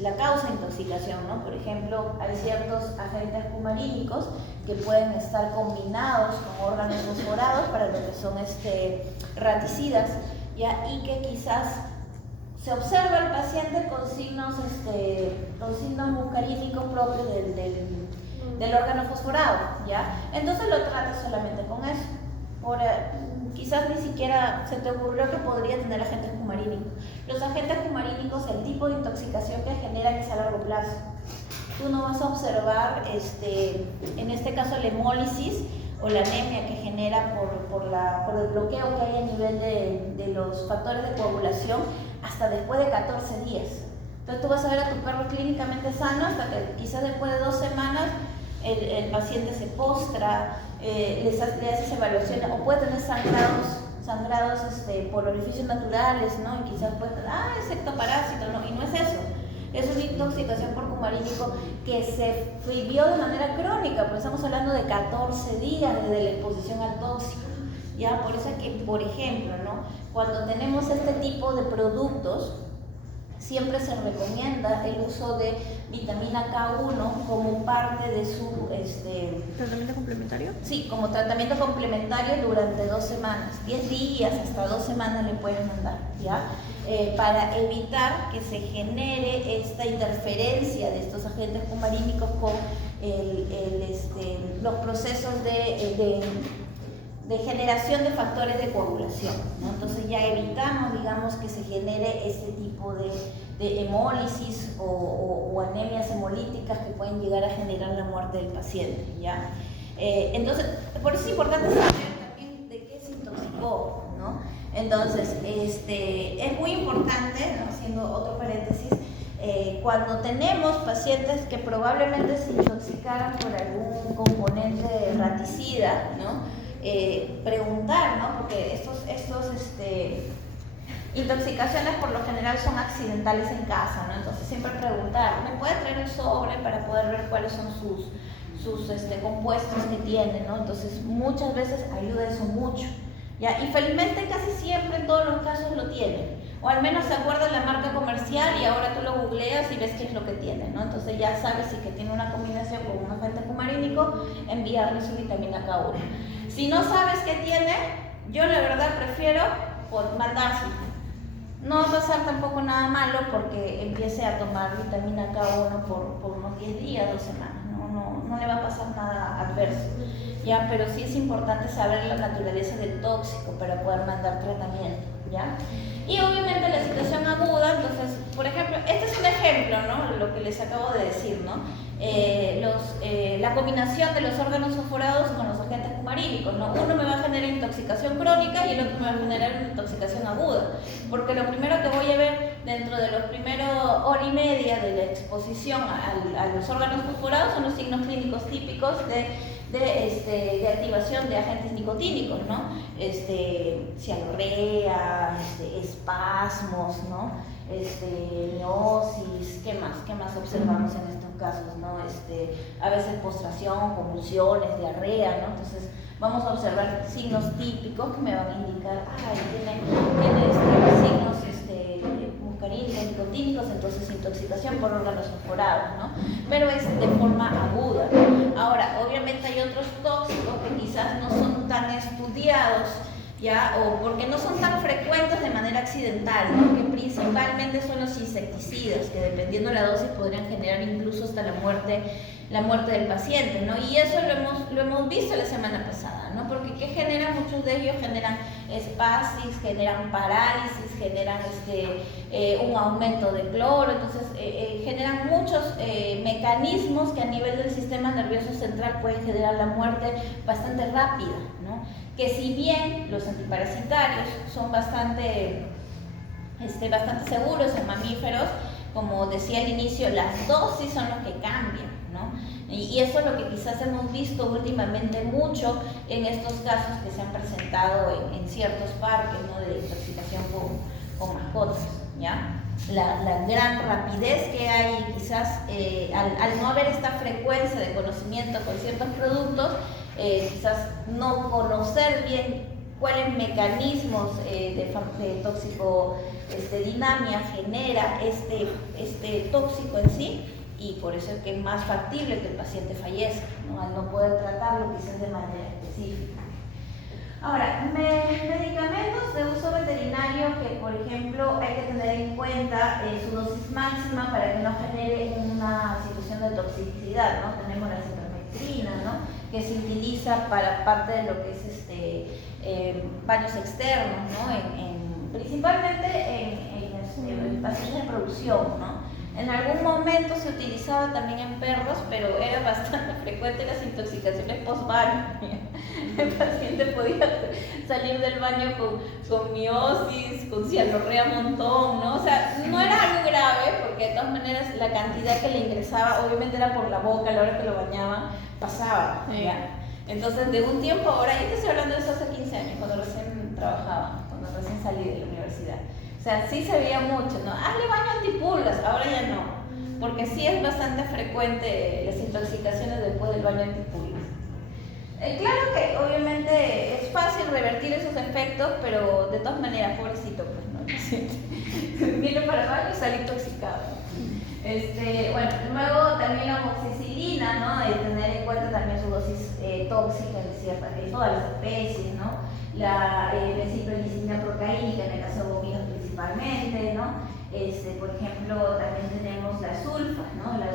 la causa de intoxicación, ¿no? Por ejemplo, hay ciertos agentes cumarínicos que pueden estar combinados con órganos fosforados para lo que son raticidas, ¿ya? Y que quizás se observa al paciente con signos muscarínicos propios del órgano fosforado, ¿ya? Entonces lo tratas solamente con eso. Quizás ni siquiera se te ocurrió que podría tener agentes cumarínicos. Los agentes cumarínicos, el tipo de intoxicación que generan es a largo plazo. Tú no vas a observar, en este caso, la hemólisis o la anemia que genera por el bloqueo que hay a nivel de los factores de coagulación hasta después de 14 días. Entonces tú vas a ver a tu perro clínicamente sano hasta que quizás después de 2 semanas el paciente se postra, le haces evaluaciones o puede tener sangrados por orificios naturales, ¿no? Y quizás puede tener, es ectoparásito, ¿no? Y no es eso. Es una intoxicación por cumarínico que se vivió de manera crónica, pero estamos hablando de 14 días desde la exposición al tóxico. ¿Ya? Por eso es que, por ejemplo, ¿no? Cuando tenemos este tipo de productos, siempre se recomienda el uso de vitamina K1 como parte de su ¿Tratamiento complementario? Sí, como tratamiento complementario durante 2 semanas, 10 días hasta 2 semanas le puedes mandar, ¿ya? Para evitar que se genere esta interferencia de estos agentes cumarínicos con los procesos de generación de factores de coagulación, ¿no? Entonces ya evitamos, digamos, que se genere este tipo de hemólisis o anemias hemolíticas que pueden llegar a generar la muerte del paciente, ¿ya? Entonces, por eso es importante saber también de qué se intoxicó, ¿no? Entonces, es muy importante, ¿no? Haciendo otro paréntesis, cuando tenemos pacientes que probablemente se intoxicaran por algún componente raticida, ¿no? Preguntar, ¿no? Porque estos intoxicaciones por lo general son accidentales en casa, ¿no? Entonces siempre preguntar, ¿me puede traer el sobre para poder ver cuáles son sus compuestos que tiene, ¿no? Entonces muchas veces ayuda eso mucho, ¿ya? Y felizmente casi siempre en todos los casos lo tienen, o al menos se acuerda la marca comercial y ahora tú lo googleas y ves qué es lo que tiene, ¿no? Entonces ya sabes si que tiene una combinación con un agente cumarínico, enviarle su vitamina K1. Si no sabes qué tiene, yo la verdad prefiero mandárselo. No va a pasar tampoco nada malo porque empiece a tomar vitamina K1 por unos 10 días, 2 semanas. No le va a pasar nada adverso, ¿ya? Pero sí es importante saber la naturaleza del tóxico para poder mandar tratamiento, ¿ya? Y obviamente la situación aguda, entonces, por ejemplo, este es un ejemplo, ¿no? Lo que les acabo de decir, ¿no? La combinación de los órganos fosforados con los agentes cumarínicos, ¿no? Uno me va a generar intoxicación crónica y el otro me va a generar una intoxicación aguda. Porque lo primero que voy a ver dentro de los primeros hora y media de la exposición a los órganos fosforados son los signos clínicos típicos de activación de agentes nicotínicos, ¿no? Cialorrea, espasmos, ¿no? Miosis, ¿qué más observamos en estos casos, ¿no? A veces postración, convulsiones, diarrea, ¿no? Entonces vamos a observar signos típicos que me van a indicar, tiene signos muscarínicos, nicotínicos, entonces intoxicación por órganos fosforados, ¿no? Pero es de forma aguda. Ahora, obviamente hay otros tóxicos que quizás no son tan estudiados, ¿ya? O porque no son tan frecuentes de manera accidental, ¿no? Que principalmente son los insecticidas, que dependiendo de la dosis podrían generar incluso hasta la muerte del paciente, ¿no? Y eso lo hemos visto la semana pasada, ¿no? Porque ¿qué generan? Muchos de ellos generan espasis, generan parálisis, generan un aumento de cloro, entonces generan muchos mecanismos que a nivel del sistema nervioso central pueden generar la muerte bastante rápida, ¿no? Que si bien los antiparasitarios son bastante seguros en mamíferos, como decía al inicio, las dosis son los que cambian, ¿no? Y eso es lo que quizás hemos visto últimamente mucho en estos casos que se han presentado en ciertos parques, ¿no? De intoxicación con mascotas, ¿ya? La gran rapidez que hay, quizás al no haber esta frecuencia de conocimiento con ciertos productos, quizás no conocer bien cuáles mecanismos de toxicodinamia genera este tóxico en sí, y por eso es que es más factible que el paciente fallezca, ¿no? Al no poder tratarlo quizás de manera específica. Ahora, medicamentos de uso veterinario que, por ejemplo, hay que tener en cuenta su dosis máxima para que no genere una situación de toxicidad, ¿no? Tenemos la ciprofloxacina, ¿no? Que se utiliza para parte de lo que es baños externos, ¿no? Principalmente en pacientes de producción, ¿no? En algún momento se utilizaba también en perros, pero era bastante frecuente las intoxicaciones post-baño. El paciente podía salir del baño con miosis, con cialorrea montón, ¿no? O sea, no era algo grave, porque de todas maneras la cantidad que le ingresaba, obviamente era por la boca a la hora que lo bañaban, pasaba, ¿ya? Entonces, de un tiempo ahora, yo te estoy hablando de eso hace 15 años, cuando recién trabajaba, cuando recién salí de la universidad. O sea, sí se veía mucho, ¿no? Hazle baño antipulgas, ahora ya no, porque sí es bastante frecuente las intoxicaciones después del baño antipulgas. Claro que obviamente es fácil revertir esos efectos, pero de todas maneras, pobrecito, pues, ¿no? Vino para el baño y salió intoxicado. Bueno, luego también la amoxicilina, ¿no? Tener en cuenta también su dosis tóxica de todas las especies, ¿no? La ciprofloxacina procaínica en el caso de bovinos principalmente, ¿no? Por ejemplo, también tenemos las sulfas, ¿no? La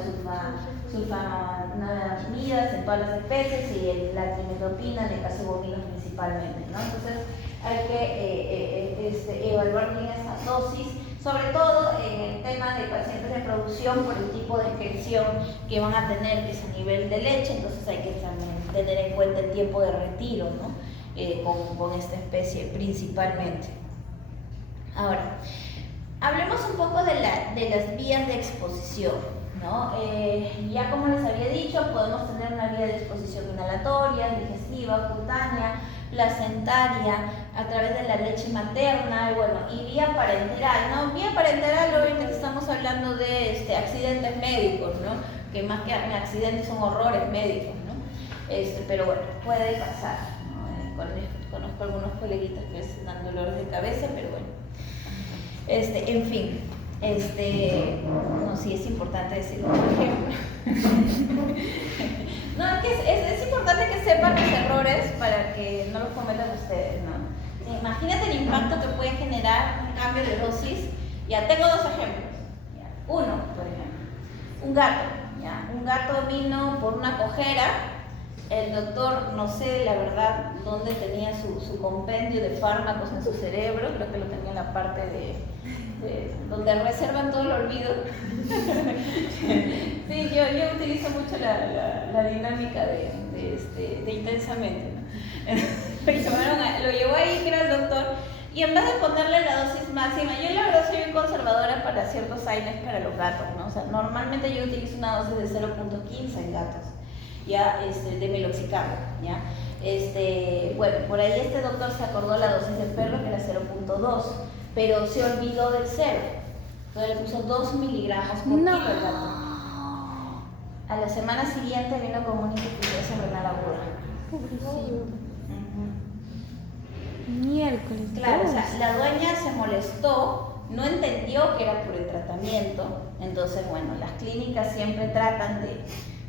sulfonamidas en todas las especies y la trimethopina en el caso de bovinos principalmente, ¿no? Entonces hay que evaluar bien esa dosis, sobre todo en el tema de pacientes de producción por el tipo de infección que van a tener, que es a nivel de leche, entonces hay que también tener en cuenta el tiempo de retiro, ¿no? Con esta especie principalmente. Ahora, hablemos un poco de las vías de exposición, ¿no? Ya como les había dicho, podemos tener una vía de exposición inhalatoria, digestiva, cutánea, placentaria, a través de la leche materna, y vía parenteral, ¿no? Vía parenteral, obviamente estamos hablando de accidentes médicos, ¿no? Que más que accidentes son horrores médicos, ¿no? Pero bueno, puede pasar, ¿no? Conozco algunos coleguitas que les dan dolores de cabeza, pero bueno. En fin, no, sí es importante decirlo, por ejemplo. No, es importante que sepan los errores para que no los cometan ustedes, ¿no? Imagínate el impacto que puede generar un cambio de dosis. Ya tengo dos ejemplos. ¿Ya? Uno, por ejemplo, un gato. ¿Ya? Un gato vino por una cojera. El doctor, no sé la verdad dónde tenía su compendio de fármacos en su cerebro, creo que lo tenía en la parte de donde reservan todo el olvido. Sí, yo utilizo mucho la dinámica de intensamente, ¿no? Lo Y en vez de ponerle la dosis máxima, yo la verdad soy muy conservadora para ciertos AINES para los gatos, ¿no? O sea, normalmente yo utilizo una dosis de 0.15 en gatos, ya, de meloxicam, ¿ya? Bueno, por ahí este doctor se acordó la dosis del perro que era 0.2, pero se olvidó del 0. Entonces le puso 2 miligramos por kilo al gato. A la semana siguiente vino con una insuficiencia renal aguda. Pobrecito. Miércoles. Claro, o sea, la dueña se molestó, no entendió que era por el tratamiento. Entonces, bueno, las clínicas siempre tratan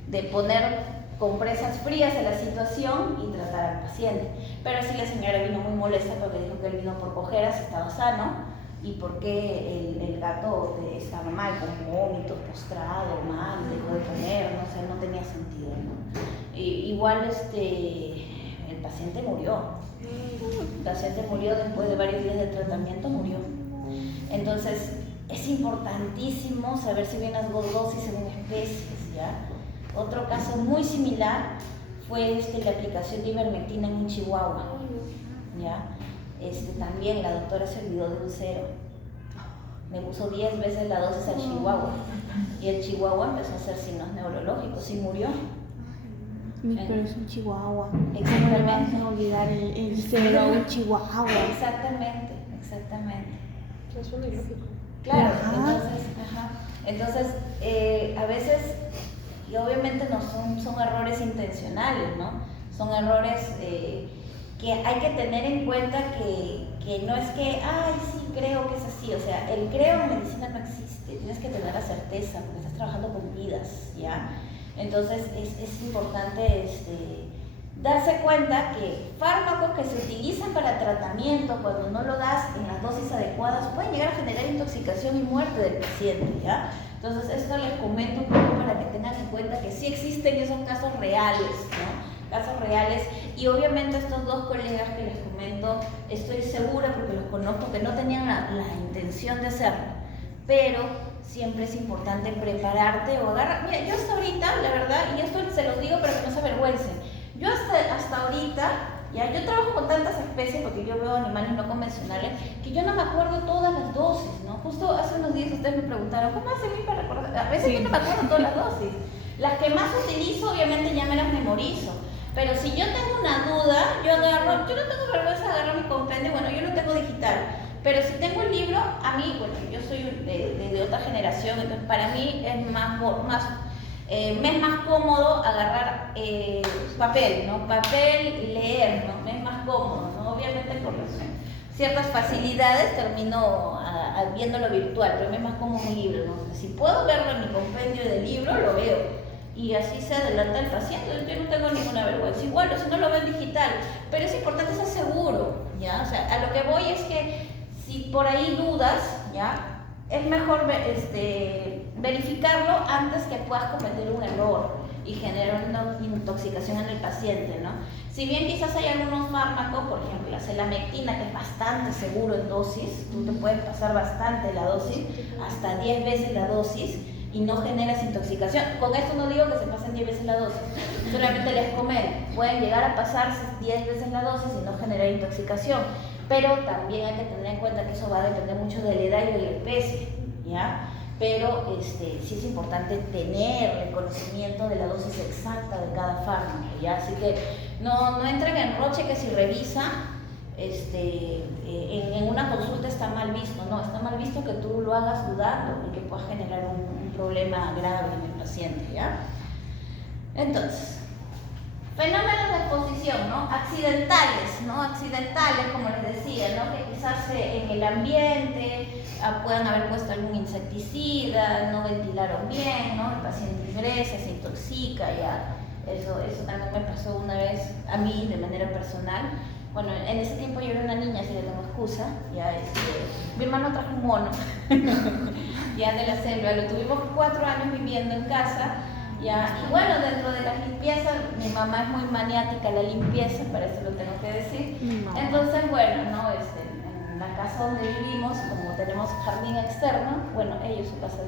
de poner compresas frías a la situación y tratar al paciente. Pero sí, la señora vino muy molesta porque dijo que él vino por cojeras, estaba sano, y porque el gato estaba mal, con vómitos, postrado, mal, dejó de comer, no sé, no tenía sentido, ¿no? Igual el paciente murió. El paciente murió después de varios días de tratamiento, murió. Entonces, es importantísimo saber si bien las dosis según especies, ¿ya? Otro caso muy similar fue la aplicación de ivermectina en un chihuahua, ¿ya? También la doctora se olvidó de un 0. Me puso 10 veces la dosis al chihuahua y el chihuahua empezó a hacer signos neurológicos y murió. Pero es un chihuahua. Exactamente. No vamos a olvidar el 0 a un chihuahua. Exactamente. Es un ilógico. Claro, Ajá. entonces a veces, y obviamente no son errores intencionales, ¿no? Son errores que hay que tener en cuenta que no es que, ay, sí, creo que es así. O sea, el creo en medicina no existe. Tienes que tener la certeza porque estás trabajando con vidas, ¿ya? Entonces es importante darse cuenta que fármacos que se utilizan para tratamiento, cuando no lo das en las dosis adecuadas, pueden llegar a generar intoxicación y muerte del paciente, ¿ya? Entonces esto les comento un poco para que tengan en cuenta que sí existen esos casos reales, ¿no? Casos reales, y obviamente estos dos colegas que les comento, estoy segura porque los conozco que no tenían la intención de hacerlo, pero siempre es importante prepararte o agarrar. Mira, yo hasta ahorita, la verdad, y esto se los digo para que no se avergüencen, yo hasta ahorita, ya, yo trabajo con tantas especies porque yo veo animales no convencionales que yo no me acuerdo todas las dosis, ¿no? Justo hace unos días ustedes me preguntaron, ¿cómo hacen para recordar? A veces yo no me acuerdo todas las dosis. Las que más utilizo, obviamente ya me las memorizo. Pero si yo tengo una duda, yo no tengo vergüenza de agarrar mi compendio, bueno, yo lo tengo digital. Pero si tengo un libro, a mí, bueno, yo soy de otra generación, entonces para mí es me es más cómodo agarrar papel, ¿no? Papel, leer, ¿no? Me es más cómodo, ¿no? Obviamente por ciertas facilidades termino viéndolo virtual, pero me es más cómodo un libro, ¿no? Si puedo verlo en mi compendio de libro, lo veo. Y así se adelanta el paciente, yo no tengo ninguna vergüenza. Igual, si no lo ven digital, pero es importante ser seguro, ¿ya? O sea, a lo que voy es que si por ahí dudas, ¿ya? Es mejor verificarlo antes que puedas cometer un error y generar una intoxicación en el paciente, ¿no? Si bien quizás hay algunos fármacos, por ejemplo la celamectina, que es bastante seguro en dosis, tú te puedes pasar bastante la dosis, hasta 10 veces la dosis, y no generas intoxicación. Con esto no digo que se pasen 10 veces la dosis, solamente les comento, pueden llegar a pasarse 10 veces la dosis y no generar intoxicación, pero también hay que tener en cuenta que eso va a depender mucho de la edad y de la especie, ¿ya? Pero sí es importante tener el conocimiento de la dosis exacta de cada fármaco, ¿ya? Así que no entren en roche que si revisa en una consulta está mal visto, no, está mal visto que tú lo hagas dudando y que puedas generar un problema grave en el paciente, ¿ya? Entonces, fenómenos de exposición, ¿no? Accidentales, ¿no? Accidentales, como les decía, ¿no? Que quizás en el ambiente puedan haber puesto algún insecticida, no ventilaron bien, ¿no? El paciente ingresa, se intoxica, ya. Eso también me pasó una vez a mí de manera personal. Bueno, en ese tiempo yo era una niña, así que tengo excusa. Ya, mi hermano trajo un mono, ya de la selva. Lo tuvimos 4 años viviendo en casa. Ya, y bueno, dentro de las limpiezas, mi mamá es muy maniática a la limpieza, para eso lo tengo que decir. Entonces, bueno, ¿no? En la casa donde vivimos, como tenemos jardín externo, bueno, ellos su casa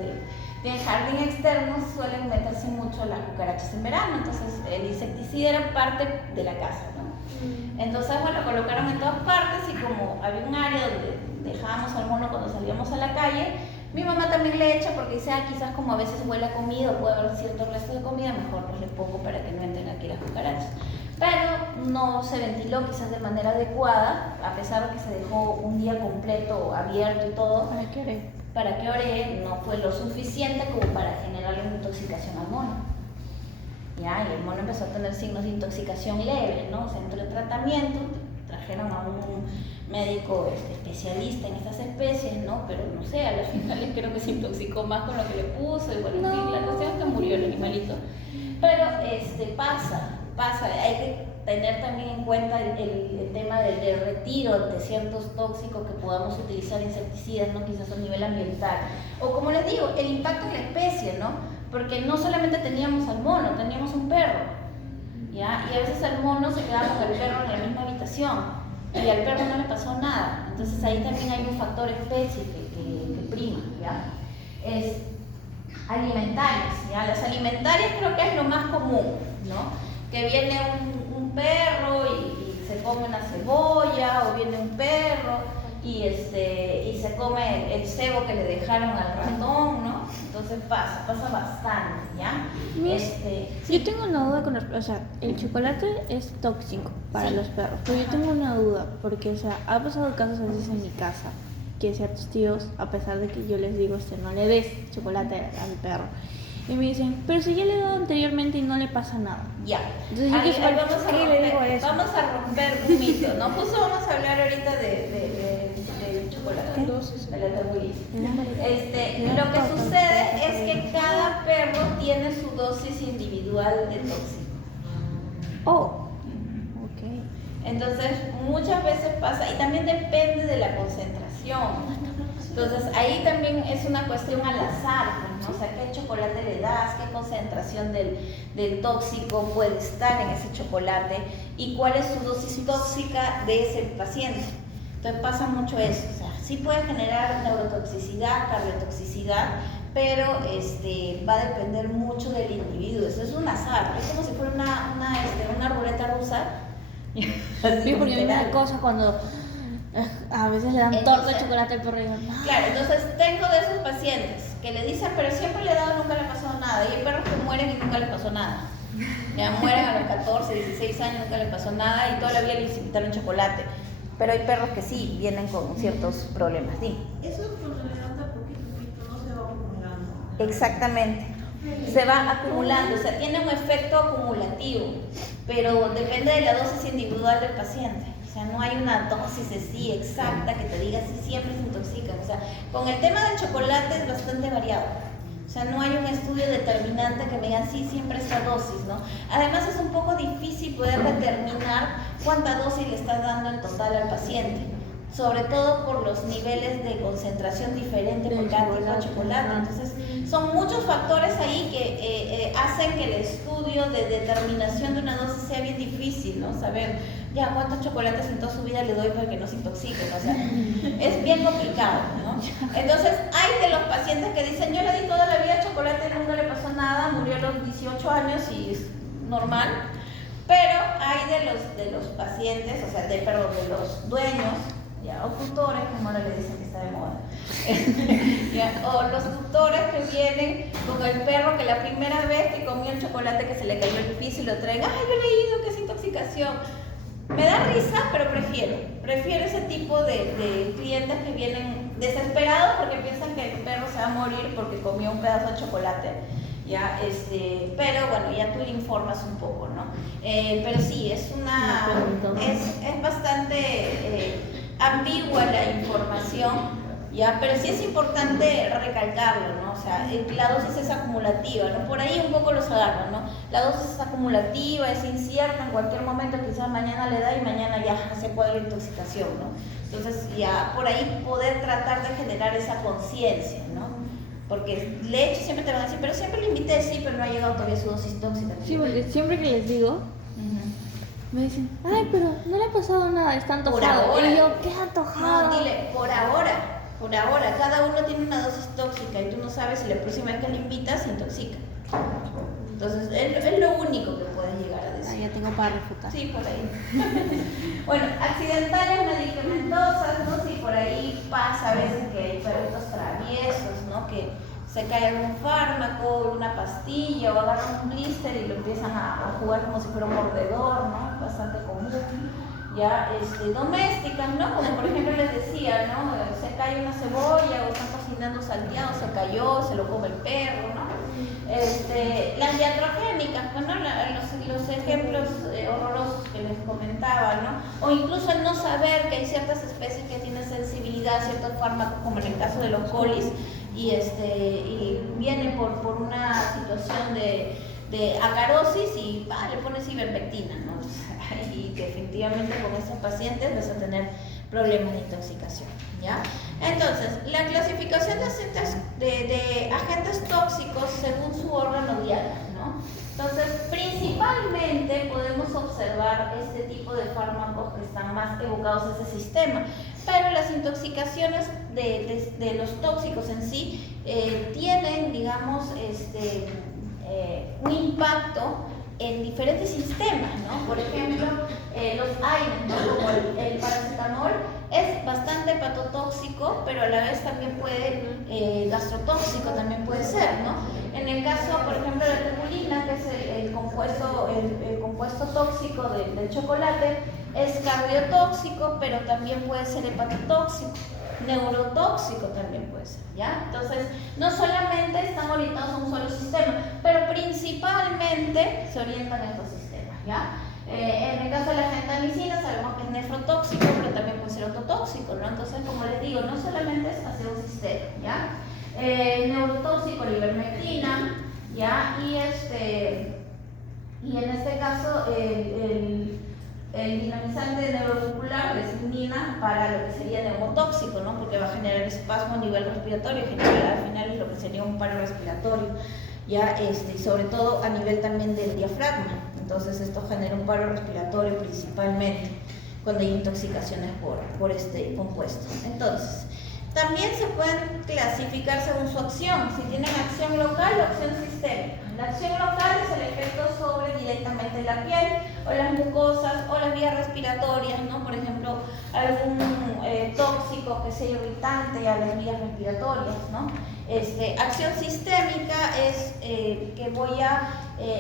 tienen jardín externo, suelen meterse mucho las cucarachas en verano, entonces el insecticida era parte de la casa, ¿no? Entonces, bueno, colocaron en todas partes y como, había un área donde dejábamos al mono cuando salíamos a la calle. Mi mamá también le echa porque dice, quizás como a veces huele a comida o puede haber cierto resto de comida, mejor pues le pongo para que no entren aquí las cucarachas. Pero no se ventiló quizás de manera adecuada, a pesar de que se dejó un día completo abierto y todo. Para que ore, no fue lo suficiente como para generarle una intoxicación al mono. Ya, y el mono empezó a tener signos de intoxicación leve, ¿no? Se entró en tratamiento, trajeron a un médico especialista en estas especies, ¿no? Pero no sé, a los finales creo que se intoxicó más con lo que le puso y bueno, en fin, la cuestión es que murió el animalito. Pero pasa, hay que tener también en cuenta el tema del retiro de ciertos tóxicos que podamos utilizar insecticidas, ¿no? Quizás a nivel ambiental. O como les digo, el impacto en la especie, ¿no? Porque no solamente teníamos al mono, teníamos un perro, ¿ya? Y a veces el mono se quedaba con el perro en la misma habitación y al perro no le pasó nada. Entonces ahí también hay un factor especie que prima, ¿ya? Es alimentarias, ¿ya? Las alimentarias creo que es lo más común, ¿no? Que viene un perro y se come una cebolla, o viene un perro y se come el cebo que le dejaron al ratón, ¿no? Entonces pasa bastante, ¿ya? Yo tengo una duda con o sea, el chocolate es tóxico para los perros, pero yo tengo una duda, porque, o sea, ha pasado casos así en mi casa, que ciertos tíos, a pesar de que yo les digo, no le des chocolate al perro, y me dicen, pero si ya le he dado anteriormente y no le pasa nada. Ya. Entonces, vamos a romper un mito, ¿no? Justo vamos a hablar ahorita de chocolate, de la tabuilla. Lo que sucede es que cada perro tiene su dosis individual de tóxico. Ok. Entonces, muchas veces pasa, y también depende de la concentración. Entonces, ahí también es una cuestión al azar, ¿no? O sea, qué chocolate le das, qué concentración del tóxico puede estar en ese chocolate y cuál es su dosis tóxica de ese paciente. Entonces, pasa mucho eso. O sea, sí puede generar neurotoxicidad, cardiotoxicidad, pero va a depender mucho del individuo. Eso es un azar, es como si fuera una ruleta rusa. Sí, porque a mí me da cosa cuando a veces le dan torta de chocolate al perro y digo, no. Claro, entonces tengo de esos pacientes que le dicen, pero siempre le he dado, nunca le pasó nada. Y hay perros que mueren y nunca les pasó nada. Ya mueren a los 14, 16 años, nunca les pasó nada y toda la vida les invitaron chocolate. Pero hay perros que sí vienen con ciertos problemas. ¿Sí? Eso cuando le dan tan poquito, no se va acumulando. Exactamente. Se va acumulando, o sea, tiene un efecto acumulativo, pero depende de la dosis individual del paciente. O sea, no hay una dosis así exacta que te diga si siempre se intoxican. O sea, con el tema del chocolate es bastante variado. O sea, no hay un estudio determinante que me digan sí, siempre esta dosis, ¿no? Además es un poco difícil poder determinar cuánta dosis le estás dando en total al paciente, sobre todo por los niveles de concentración diferente por cada tipo de chocolate. Entonces, son muchos factores ahí que hacen que el estudio de determinación de una dosis sea bien difícil, ¿no? Saber ya cuántos chocolates en toda su vida le doy para que no se intoxiquen, o sea, es bien complicado, ¿no? Entonces, hay de los pacientes que dicen, yo le di toda la vida chocolate, nunca le pasó nada, murió a los 18 años y es normal. Pero hay de los pacientes, o sea, de los dueños, ya, o tutores, como ahora le dicen que está de moda, ya, o los tutores que vienen con el perro que la primera vez que comió el chocolate que se le cayó el piso y lo traen, ay, yo he leído que es intoxicación. Me da risa, pero prefiero ese tipo de clientes que vienen desesperados porque piensan que el perro se va a morir porque comió un pedazo de chocolate. Ya, pero bueno, ya tú le informas un poco, ¿no? Pero sí, es bastante ambigua la información, ¿ya? Pero sí es importante recalcarlo, ¿no? O sea, la dosis es acumulativa, ¿no? Por ahí un poco los agarran, ¿no? La dosis es acumulativa, es incierta, en cualquier momento quizás mañana le da y mañana ya se puede la intoxicación, ¿no? Entonces ya por ahí poder tratar de generar esa conciencia, ¿no? Porque de hecho siempre te van a decir, pero siempre le invité, sí, pero no ha llegado todavía su dosis tóxica. Sí, porque siempre que les digo, me dicen, ay, pero no le ha pasado nada, está antojado. Y yo, ¿qué antojado? No, dile, por ahora, cada uno tiene una dosis tóxica y tú no sabes si la próxima vez que le invitas se intoxica. Entonces, es lo único que puedes llegar a decir. Ya tengo para refutar. Sí, por ahí. Bueno, accidentales medicamentos. medicamentosas, ¿no? Si por ahí pasa a veces que hay perritos traviesos, ¿no? Que se cae algún fármaco, una pastilla o agarran un blister y lo empiezan a jugar como si fuera un mordedor, ¿no? Bastante común. Ya, domésticas, ¿no? Como por ejemplo les decía, ¿no? Se cae una cebolla o están cocinando salteado, se cayó, se lo come el perro, ¿no? Las iatrogénicas, ¿no? Los ejemplos horrorosos que les comentaba, ¿no? O incluso el no saber que hay ciertas especies que tienen sensibilidad a ciertos fármacos, como en el caso de los colis, y viene por una situación de acarosis y le pones ivermectina, ¿no? Y que efectivamente con estos pacientes vas a tener problemas de intoxicación, ¿ya? Entonces, la clasificación de agentes tóxicos según su órgano diana, ¿no? Entonces, principalmente podemos observar este tipo de fármacos que están más evocados a ese sistema, pero las intoxicaciones de los tóxicos en sí tienen, digamos, un impacto en diferentes sistemas, ¿no? Por ejemplo, los AINES, ¿no? Como el paracetamol es bastante hepatotóxico, pero a la vez también puede, gastrotóxico también puede ser, ¿no? En el caso, por ejemplo, de la tebulina, que es el compuesto tóxico del chocolate, es cardiotóxico, pero también puede ser hepatotóxico. Neurotóxico también puede ser, ¿ya? Entonces, no solamente están orientados a un solo sistema, pero principalmente se orientan a estos sistemas, ¿ya? En el caso de la gentamicina sabemos que es nefrotóxico, pero también puede ser ototóxico, ¿no? Entonces, como les digo, no solamente es hacia un sistema, ¿ya? Neurotóxico, la ivermectina, ¿ya? Y en este caso, el dinamizante neuromuscular es nina para lo que sería neumotóxico, ¿no? Porque va a generar espasmo a nivel respiratorio, generar al final lo que sería un paro respiratorio, ya, sobre todo a nivel también del diafragma. Entonces esto genera un paro respiratorio principalmente cuando hay intoxicaciones por este compuesto. Entonces, también se pueden clasificar según su acción, si tienen acción local o acción sistémica. La acción local es el efecto sobre directamente la piel o las mucosas o las vías respiratorias, ¿no? Por ejemplo, algún tóxico que sea irritante a las vías respiratorias, ¿no? Acción sistémica es que voy a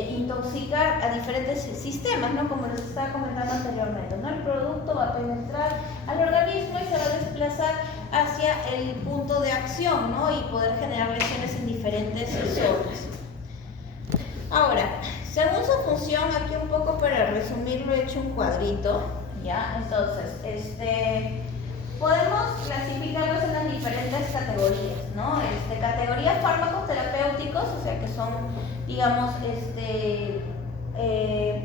intoxicar a diferentes sistemas, ¿no? Como les estaba comentando anteriormente, ¿no? El producto va a penetrar al organismo y se va a desplazar hacia el punto de acción, ¿no? Y poder generar lesiones en diferentes zonas. Ahora, según su función, aquí un poco para resumirlo he hecho un cuadrito, ¿ya? Entonces, podemos clasificarlos en las diferentes categorías, ¿no? Categorías fármacos terapéuticos, o sea que son, digamos,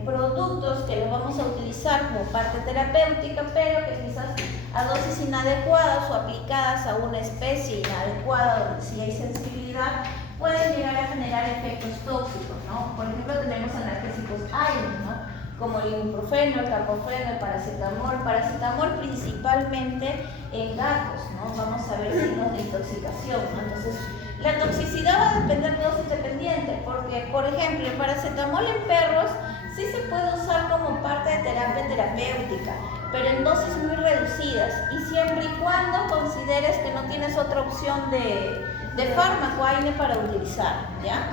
productos que los vamos a utilizar como parte terapéutica, pero que quizás a dosis inadecuadas o aplicadas a una especie inadecuada donde sí hay sensibilidad, pueden llegar a generar efectos tóxicos, ¿no? Por ejemplo, tenemos analgésicos AINES, ¿no? Como el ibuprofeno, el carprofeno, el paracetamol principalmente en gatos, ¿no? Vamos a ver signos de intoxicación, ¿no? Entonces, la toxicidad va a depender de dosis dependiente, porque, por ejemplo, el paracetamol en perros sí se puede usar como parte de terapia terapéutica, pero en dosis muy reducidas y siempre y cuando consideres que no tienes otra opción de fármaco AINE para utilizar, ¿ya?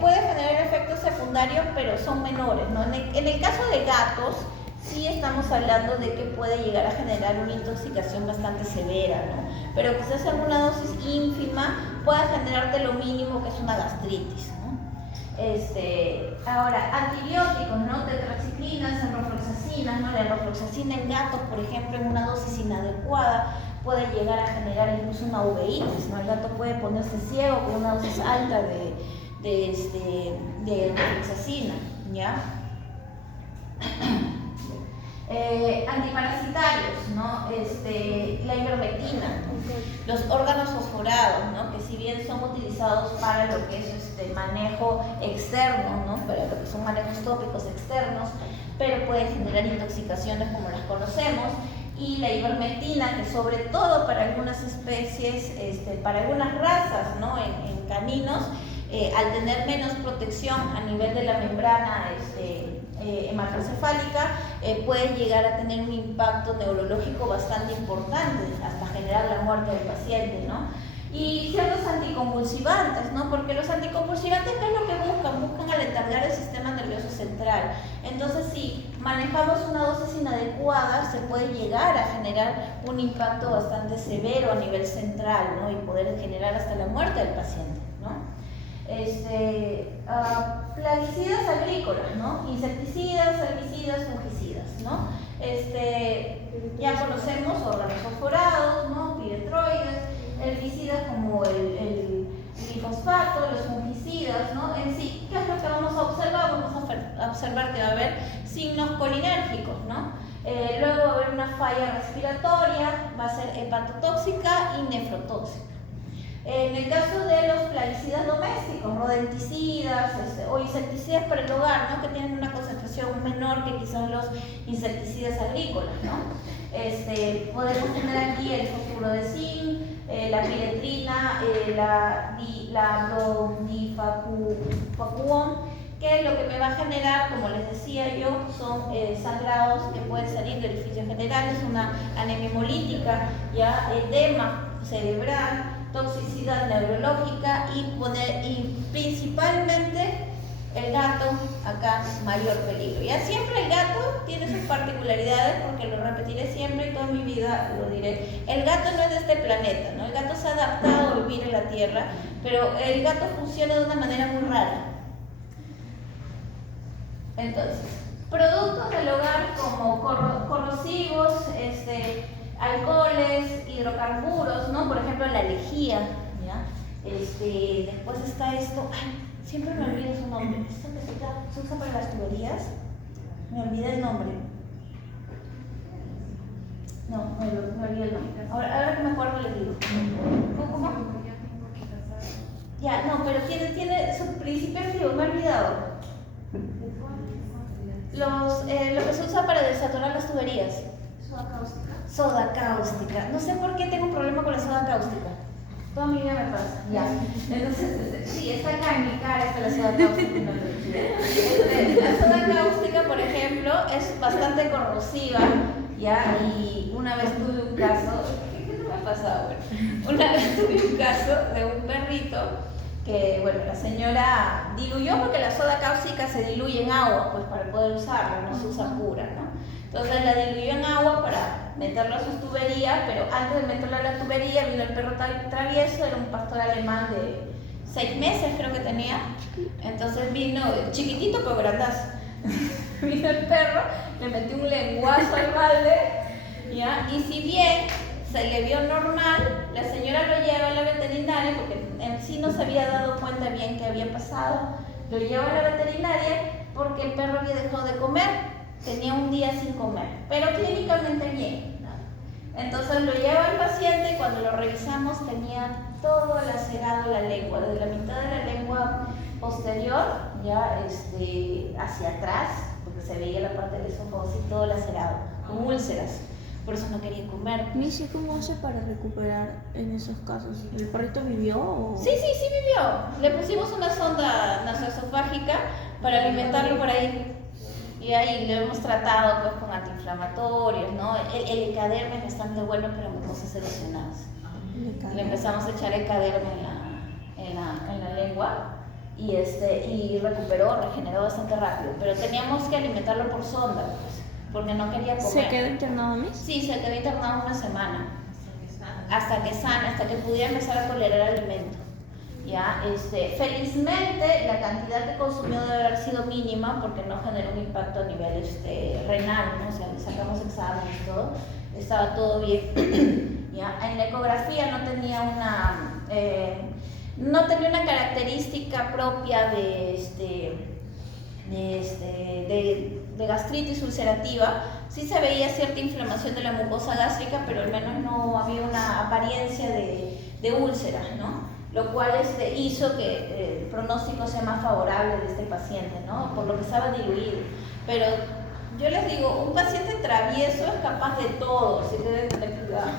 Puede generar efectos secundarios, pero son menores, ¿no? En el caso de gatos, sí estamos hablando de que puede llegar a generar una intoxicación bastante severa, ¿no? Pero quizás en una dosis ínfima pueda generarte lo mínimo que es una gastritis, ¿no? Ahora, antibióticos, ¿no? Tetraciclinas, enrofloxacinas, ¿no? La enrofloxacina en gatos, por ejemplo, en una dosis inadecuada puede llegar a generar incluso una uveitis, ¿no? El gato puede ponerse ciego con una dosis alta de enrofloxacina, ¿ya? Antiparasitarios, ¿no? La ivermectina, los órganos fosforados, ¿no? Que si bien son utilizados para lo que es manejo externo, ¿no? Para lo que son manejos tópicos externos, pero pueden generar intoxicaciones como las conocemos. Y la ivermectina, que sobre todo para algunas especies, para algunas razas, ¿no? En caninos, al tener menos protección a nivel de la membrana hematocefálica, puede llegar a tener un impacto neurológico bastante importante, hasta generar la muerte del paciente, ¿no? Y ciertos anticonvulsivantes, ¿no? Porque los anticonvulsivantes, ¿qué es lo que buscan? Buscan aletargar el sistema nervioso central. Entonces, si manejamos una dosis inadecuada, se puede llegar a generar un impacto bastante severo a nivel central, ¿no? Y poder generar hasta la muerte del paciente, ¿no? Plaguicidas agrícolas, ¿no? Insecticidas, herbicidas, fungicidas, ¿no? Ya conocemos órganos fosforados, ¿no? Piretroides, herbicidas como el glifosfato, los fungicidas, ¿no? En sí, ¿qué es lo que vamos a observar? Vamos a observar que va a haber signos colinérgicos, ¿no? Luego va a haber una falla respiratoria, va a ser hepatotóxica y nefrotóxica. En el caso de los plaguicidas domésticos, rodenticidas o insecticidas para el hogar, ¿no? Que tienen una concentración menor que quizás los insecticidas agrícolas, ¿no? Podemos tener aquí el fosfuro de zinc, la piretrina, la brodifacuón, que lo que me va a generar, como les decía yo, son sangrados que pueden salir del orificio general, es una anemia hemolítica, ya edema cerebral, toxicidad neurológica y principalmente el gato acá mayor peligro. Ya siempre el gato tiene sus particularidades, porque lo repetiré siempre y toda mi vida lo diré. El gato no es de este planeta, ¿no? El gato se ha adaptado a vivir en la tierra, pero el gato funciona de una manera muy rara. Entonces, productos del hogar como corrosivos, alcoholes, hidrocarburos, ¿no? Por ejemplo, la lejía, ¿ya? Después está esto, ay, siempre me olvido su nombre. Esto que se usa para las tuberías, me olvidé el nombre. No, me olvidé el nombre. Ahora que me acuerdo les digo. ¿Cómo? Ya, no, pero tiene su principio activo, me he olvidado. Lo que se usa para desaturar las tuberías. Soda cáustica. Soda cáustica. No sé por qué tengo un problema con la soda cáustica. Toda mi vida me pasa. Ya. Entonces, sí, está acá en mi cara, está la soda cáustica. La soda cáustica, por ejemplo, es bastante corrosiva, ¿ya? Y una vez tuve un caso, ¿qué no me ha pasado? Bueno, una vez tuve un caso de un perrito que, bueno, la señora diluyó, porque la soda cáustica se diluye en agua, pues para poder usarla, no se usa pura, ¿no? Entonces la diluyó en agua para meterlo a sus tuberías, pero antes de meterlo a la tubería vino el perro travieso, era un pastor alemán de 6 meses creo que tenía. Entonces vino, chiquitito pero grandazo, vino el perro, le metió un lenguazo al balde, ¿ya? Y si bien se le vio normal, la señora lo lleva a la veterinaria, porque en sí no se había dado cuenta bien qué había pasado. Lo lleva a la veterinaria porque el perro había dejado de comer. Tenía un día sin comer, pero clínicamente bien, ¿no? Entonces lo lleva al paciente y cuando lo revisamos tenía todo lacerado la lengua, desde la mitad de la lengua posterior, ya hacia atrás, porque se veía la parte del esófago así todo lacerado, con úlceras. Por eso no quería comer. Missy, ¿cómo hace para recuperar en esos casos? ¿El perrito vivió o...? Sí vivió. Le pusimos una sonda nasoesofágica para alimentarlo por ahí. Y ahí lo hemos tratado pues con antiinflamatorios, ¿no? El ecaderme es bastante bueno para mucosas erosionadas. Le empezamos a echar ecaderme en la lengua y regeneró bastante rápido. Pero teníamos que alimentarlo por sonda, pues, porque no quería comer. ¿Se quedó internado, Miss? Sí, se quedó internado una semana. Hasta que pudiera empezar a tolerar alimento. Ya, felizmente la cantidad que consumió debe haber sido mínima, porque no generó un impacto a nivel renal, ¿no? O sea, le sacamos exámenes y todo, estaba todo bien. Ya, en la ecografía no tenía una característica propia de gastritis ulcerativa. Sí se veía cierta inflamación de la mucosa gástrica, pero al menos no había una apariencia de úlceras, ¿no? Lo cual hizo que el pronóstico sea más favorable de este paciente, ¿no? Por lo que estaba diluido. Pero yo les digo, un paciente travieso es capaz de todo, así que deben tener cuidado.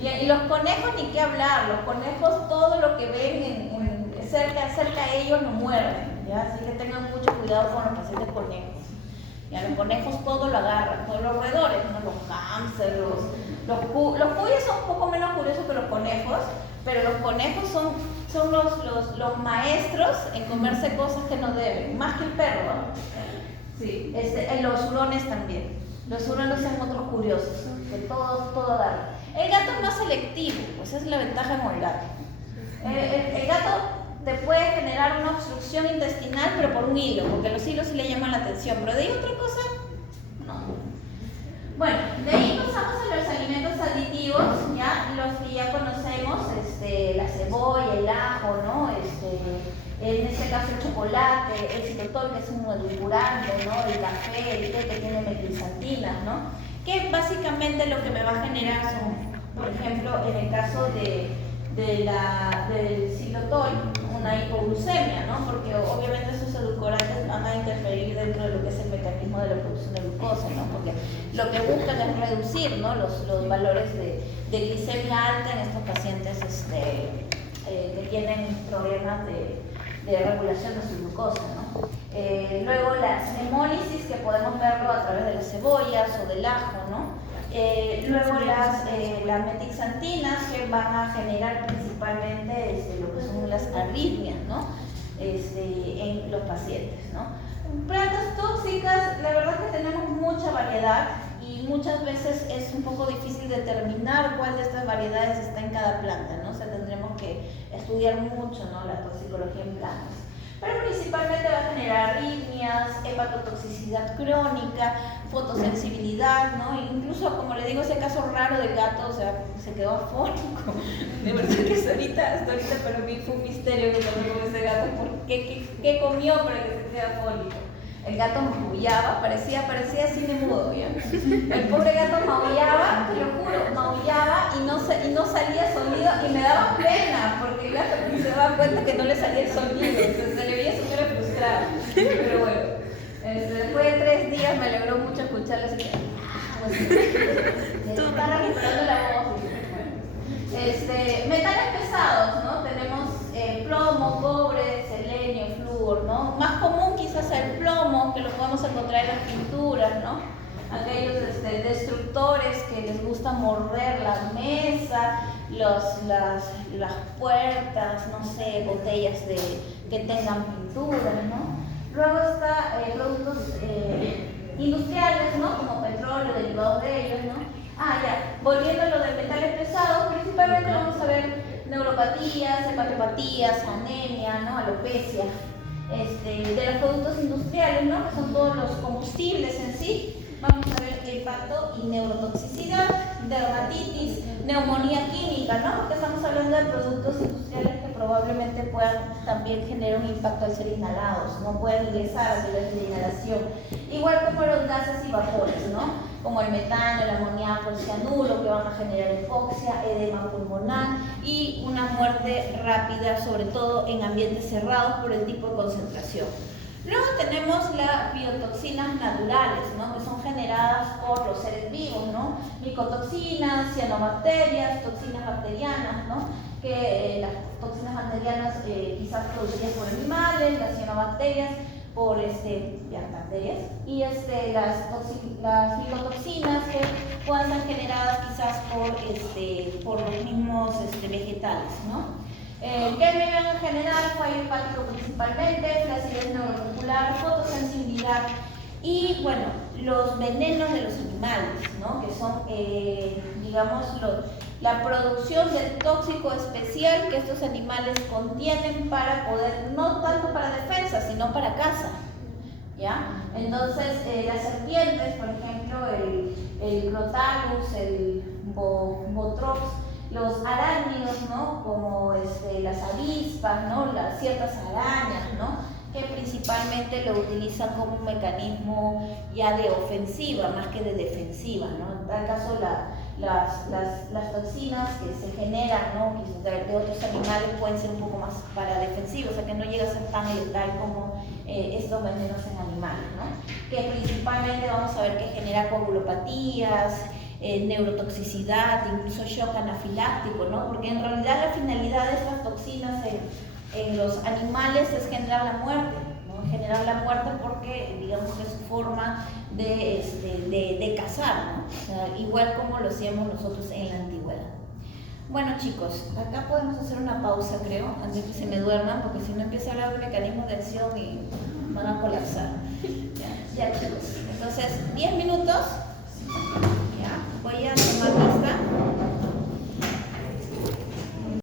Y los conejos ni qué hablar, los conejos todo lo que ven cerca a ellos lo muerden, ¿ya? Así que tengan mucho cuidado con los pacientes conejos. Ya los conejos todo lo agarran, todos los roedores, ¿no? Los hámsters, los cuyes son un poco menos curiosos que los conejos, pero los conejos son los maestros en comerse cosas que no deben, más que el perro, ¿no? Sí, los hurones también. Los hurones son otros curiosos, que todo agarran. El gato es más selectivo, pues esa es la ventaja con el gato. El gato te puede generar una obstrucción intestinal, pero por un hilo, porque los hilos sí le llaman la atención, pero de ahí otra cosa, no. Bueno, de ahí pasamos a los alimentos aditivos, ya los que ya conocemos, la cebolla, el ajo, ¿no? En este caso el chocolate, el xilotol, que es un edulcorante, ¿no? El café, el té, que tiene metilxantinas, ¿no? Que básicamente lo que me va a generar son, por ejemplo, en el caso del xilotol, una hipoglucemia, ¿no? Porque obviamente esos edulcorantes van a interferir dentro de lo que es el mecanismo de la producción de glucosa, ¿no? Porque lo que buscan es reducir, ¿no? los valores de glicemia alta en estos pacientes que tienen problemas de regulación de su glucosa, ¿no? Luego las hemólisis, que podemos verlo a través de las cebollas o del ajo, ¿no? Luego las metilxantinas, que van a generar principalmente lo que son las arritmias, ¿no? En los pacientes, ¿no? Plantas tóxicas, la verdad es que tenemos mucha variedad y muchas veces es un poco difícil determinar cuál de estas variedades está en cada planta, ¿no? O sea, tendremos que estudiar mucho, ¿no? La toxicología en plantas. Pero principalmente va a generar arritmias, hepatotoxicidad crónica, fotosensibilidad, ¿no? Incluso, como le digo, ese caso raro del gato, o sea, se quedó afónico. De verdad que hasta ahorita para mí fue un misterio que pasó con ese gato, ¿qué comió para que se quede afónico? El gato maullaba, parecía cine mudo, ¿ya? El pobre gato maullaba, te lo juro, maullaba y no salía sonido y me daba pena porque el gato se daba cuenta que no le salía el sonido, se le veía súper frustrado. Pero bueno, después de 3 días me alegró mucho escucharle así que está recuperando la voz. Metales pesados, ¿no? Tenemos plomo, cobre, selenio, flúor, ¿no? Más común quizás el plomo, que lo podemos encontrar en las pinturas, ¿no? Aquellos destructores que les gusta morder la mesa, las puertas, no sé, botellas que tengan pinturas, ¿no? Luego está productos industriales, ¿no? Como petróleo, derivados de ellos, ¿no? Volviendo a lo de metales pesados, principalmente vamos a ver neuropatías, hepatopatías, anemia, ¿no? Alopecia. De los productos industriales, ¿no? Que son todos los combustibles en sí, vamos a ver hepato y neurotoxicidad, dermatitis, neumonía química, ¿no? Porque estamos hablando de productos industriales que probablemente puedan también generar un impacto al ser inhalados, no pueden ingresar a través de la inhalación, igual como los gases y vapores, ¿no? Como el metano, el amoníaco, el cianuro, que van a generar hipoxia, edema pulmonar y una muerte rápida, sobre todo en ambientes cerrados por el tipo de concentración. Luego tenemos las biotoxinas naturales, ¿no? Que son generadas por los seres vivos, ¿no? Micotoxinas, cianobacterias, toxinas bacterianas, ¿no? Que las toxinas bacterianas quizás producidas por animales, las cianobacterias por bacterias, y las micotoxinas que puedan ser generadas quizás por los mismos vegetales, ¿no? ¿Qué me van a generar? Fallo hepático principalmente, flacidez neuromuscular, fotosensibilidad y, bueno, los venenos de los animales, ¿no? Que son, digamos, la producción del tóxico especial que estos animales contienen para poder, no tanto para defensa, sino para caza, ¿ya? Entonces, las serpientes, por ejemplo, el Crotalus, el Botrops, los arácnidos, ¿no? Como las avispas, ¿no? Ciertas arañas, ¿no? Que principalmente lo utilizan como un mecanismo ya de ofensiva más que de defensiva, ¿no? En tal caso las toxinas que se generan, ¿no? de otros animales pueden ser un poco más para defensivos, o sea que no llega a ser tan letal como estos venenos en animales, ¿no? Que principalmente vamos a ver que genera coagulopatías, neurotoxicidad, incluso shock anafiláctico, ¿no? Porque en realidad la finalidad de estas toxinas en los animales es generar la muerte, ¿no? Generar la muerte porque digamos que su forma de cazar, ¿no? O sea, igual como lo hacíamos nosotros en la antigüedad. Bueno chicos, acá podemos hacer una pausa creo, antes que se me duerman, porque si no empiezo a hablar de mecanismos de acción y van a colapsar. Ya chicos, entonces 10 minutos, ya, voy a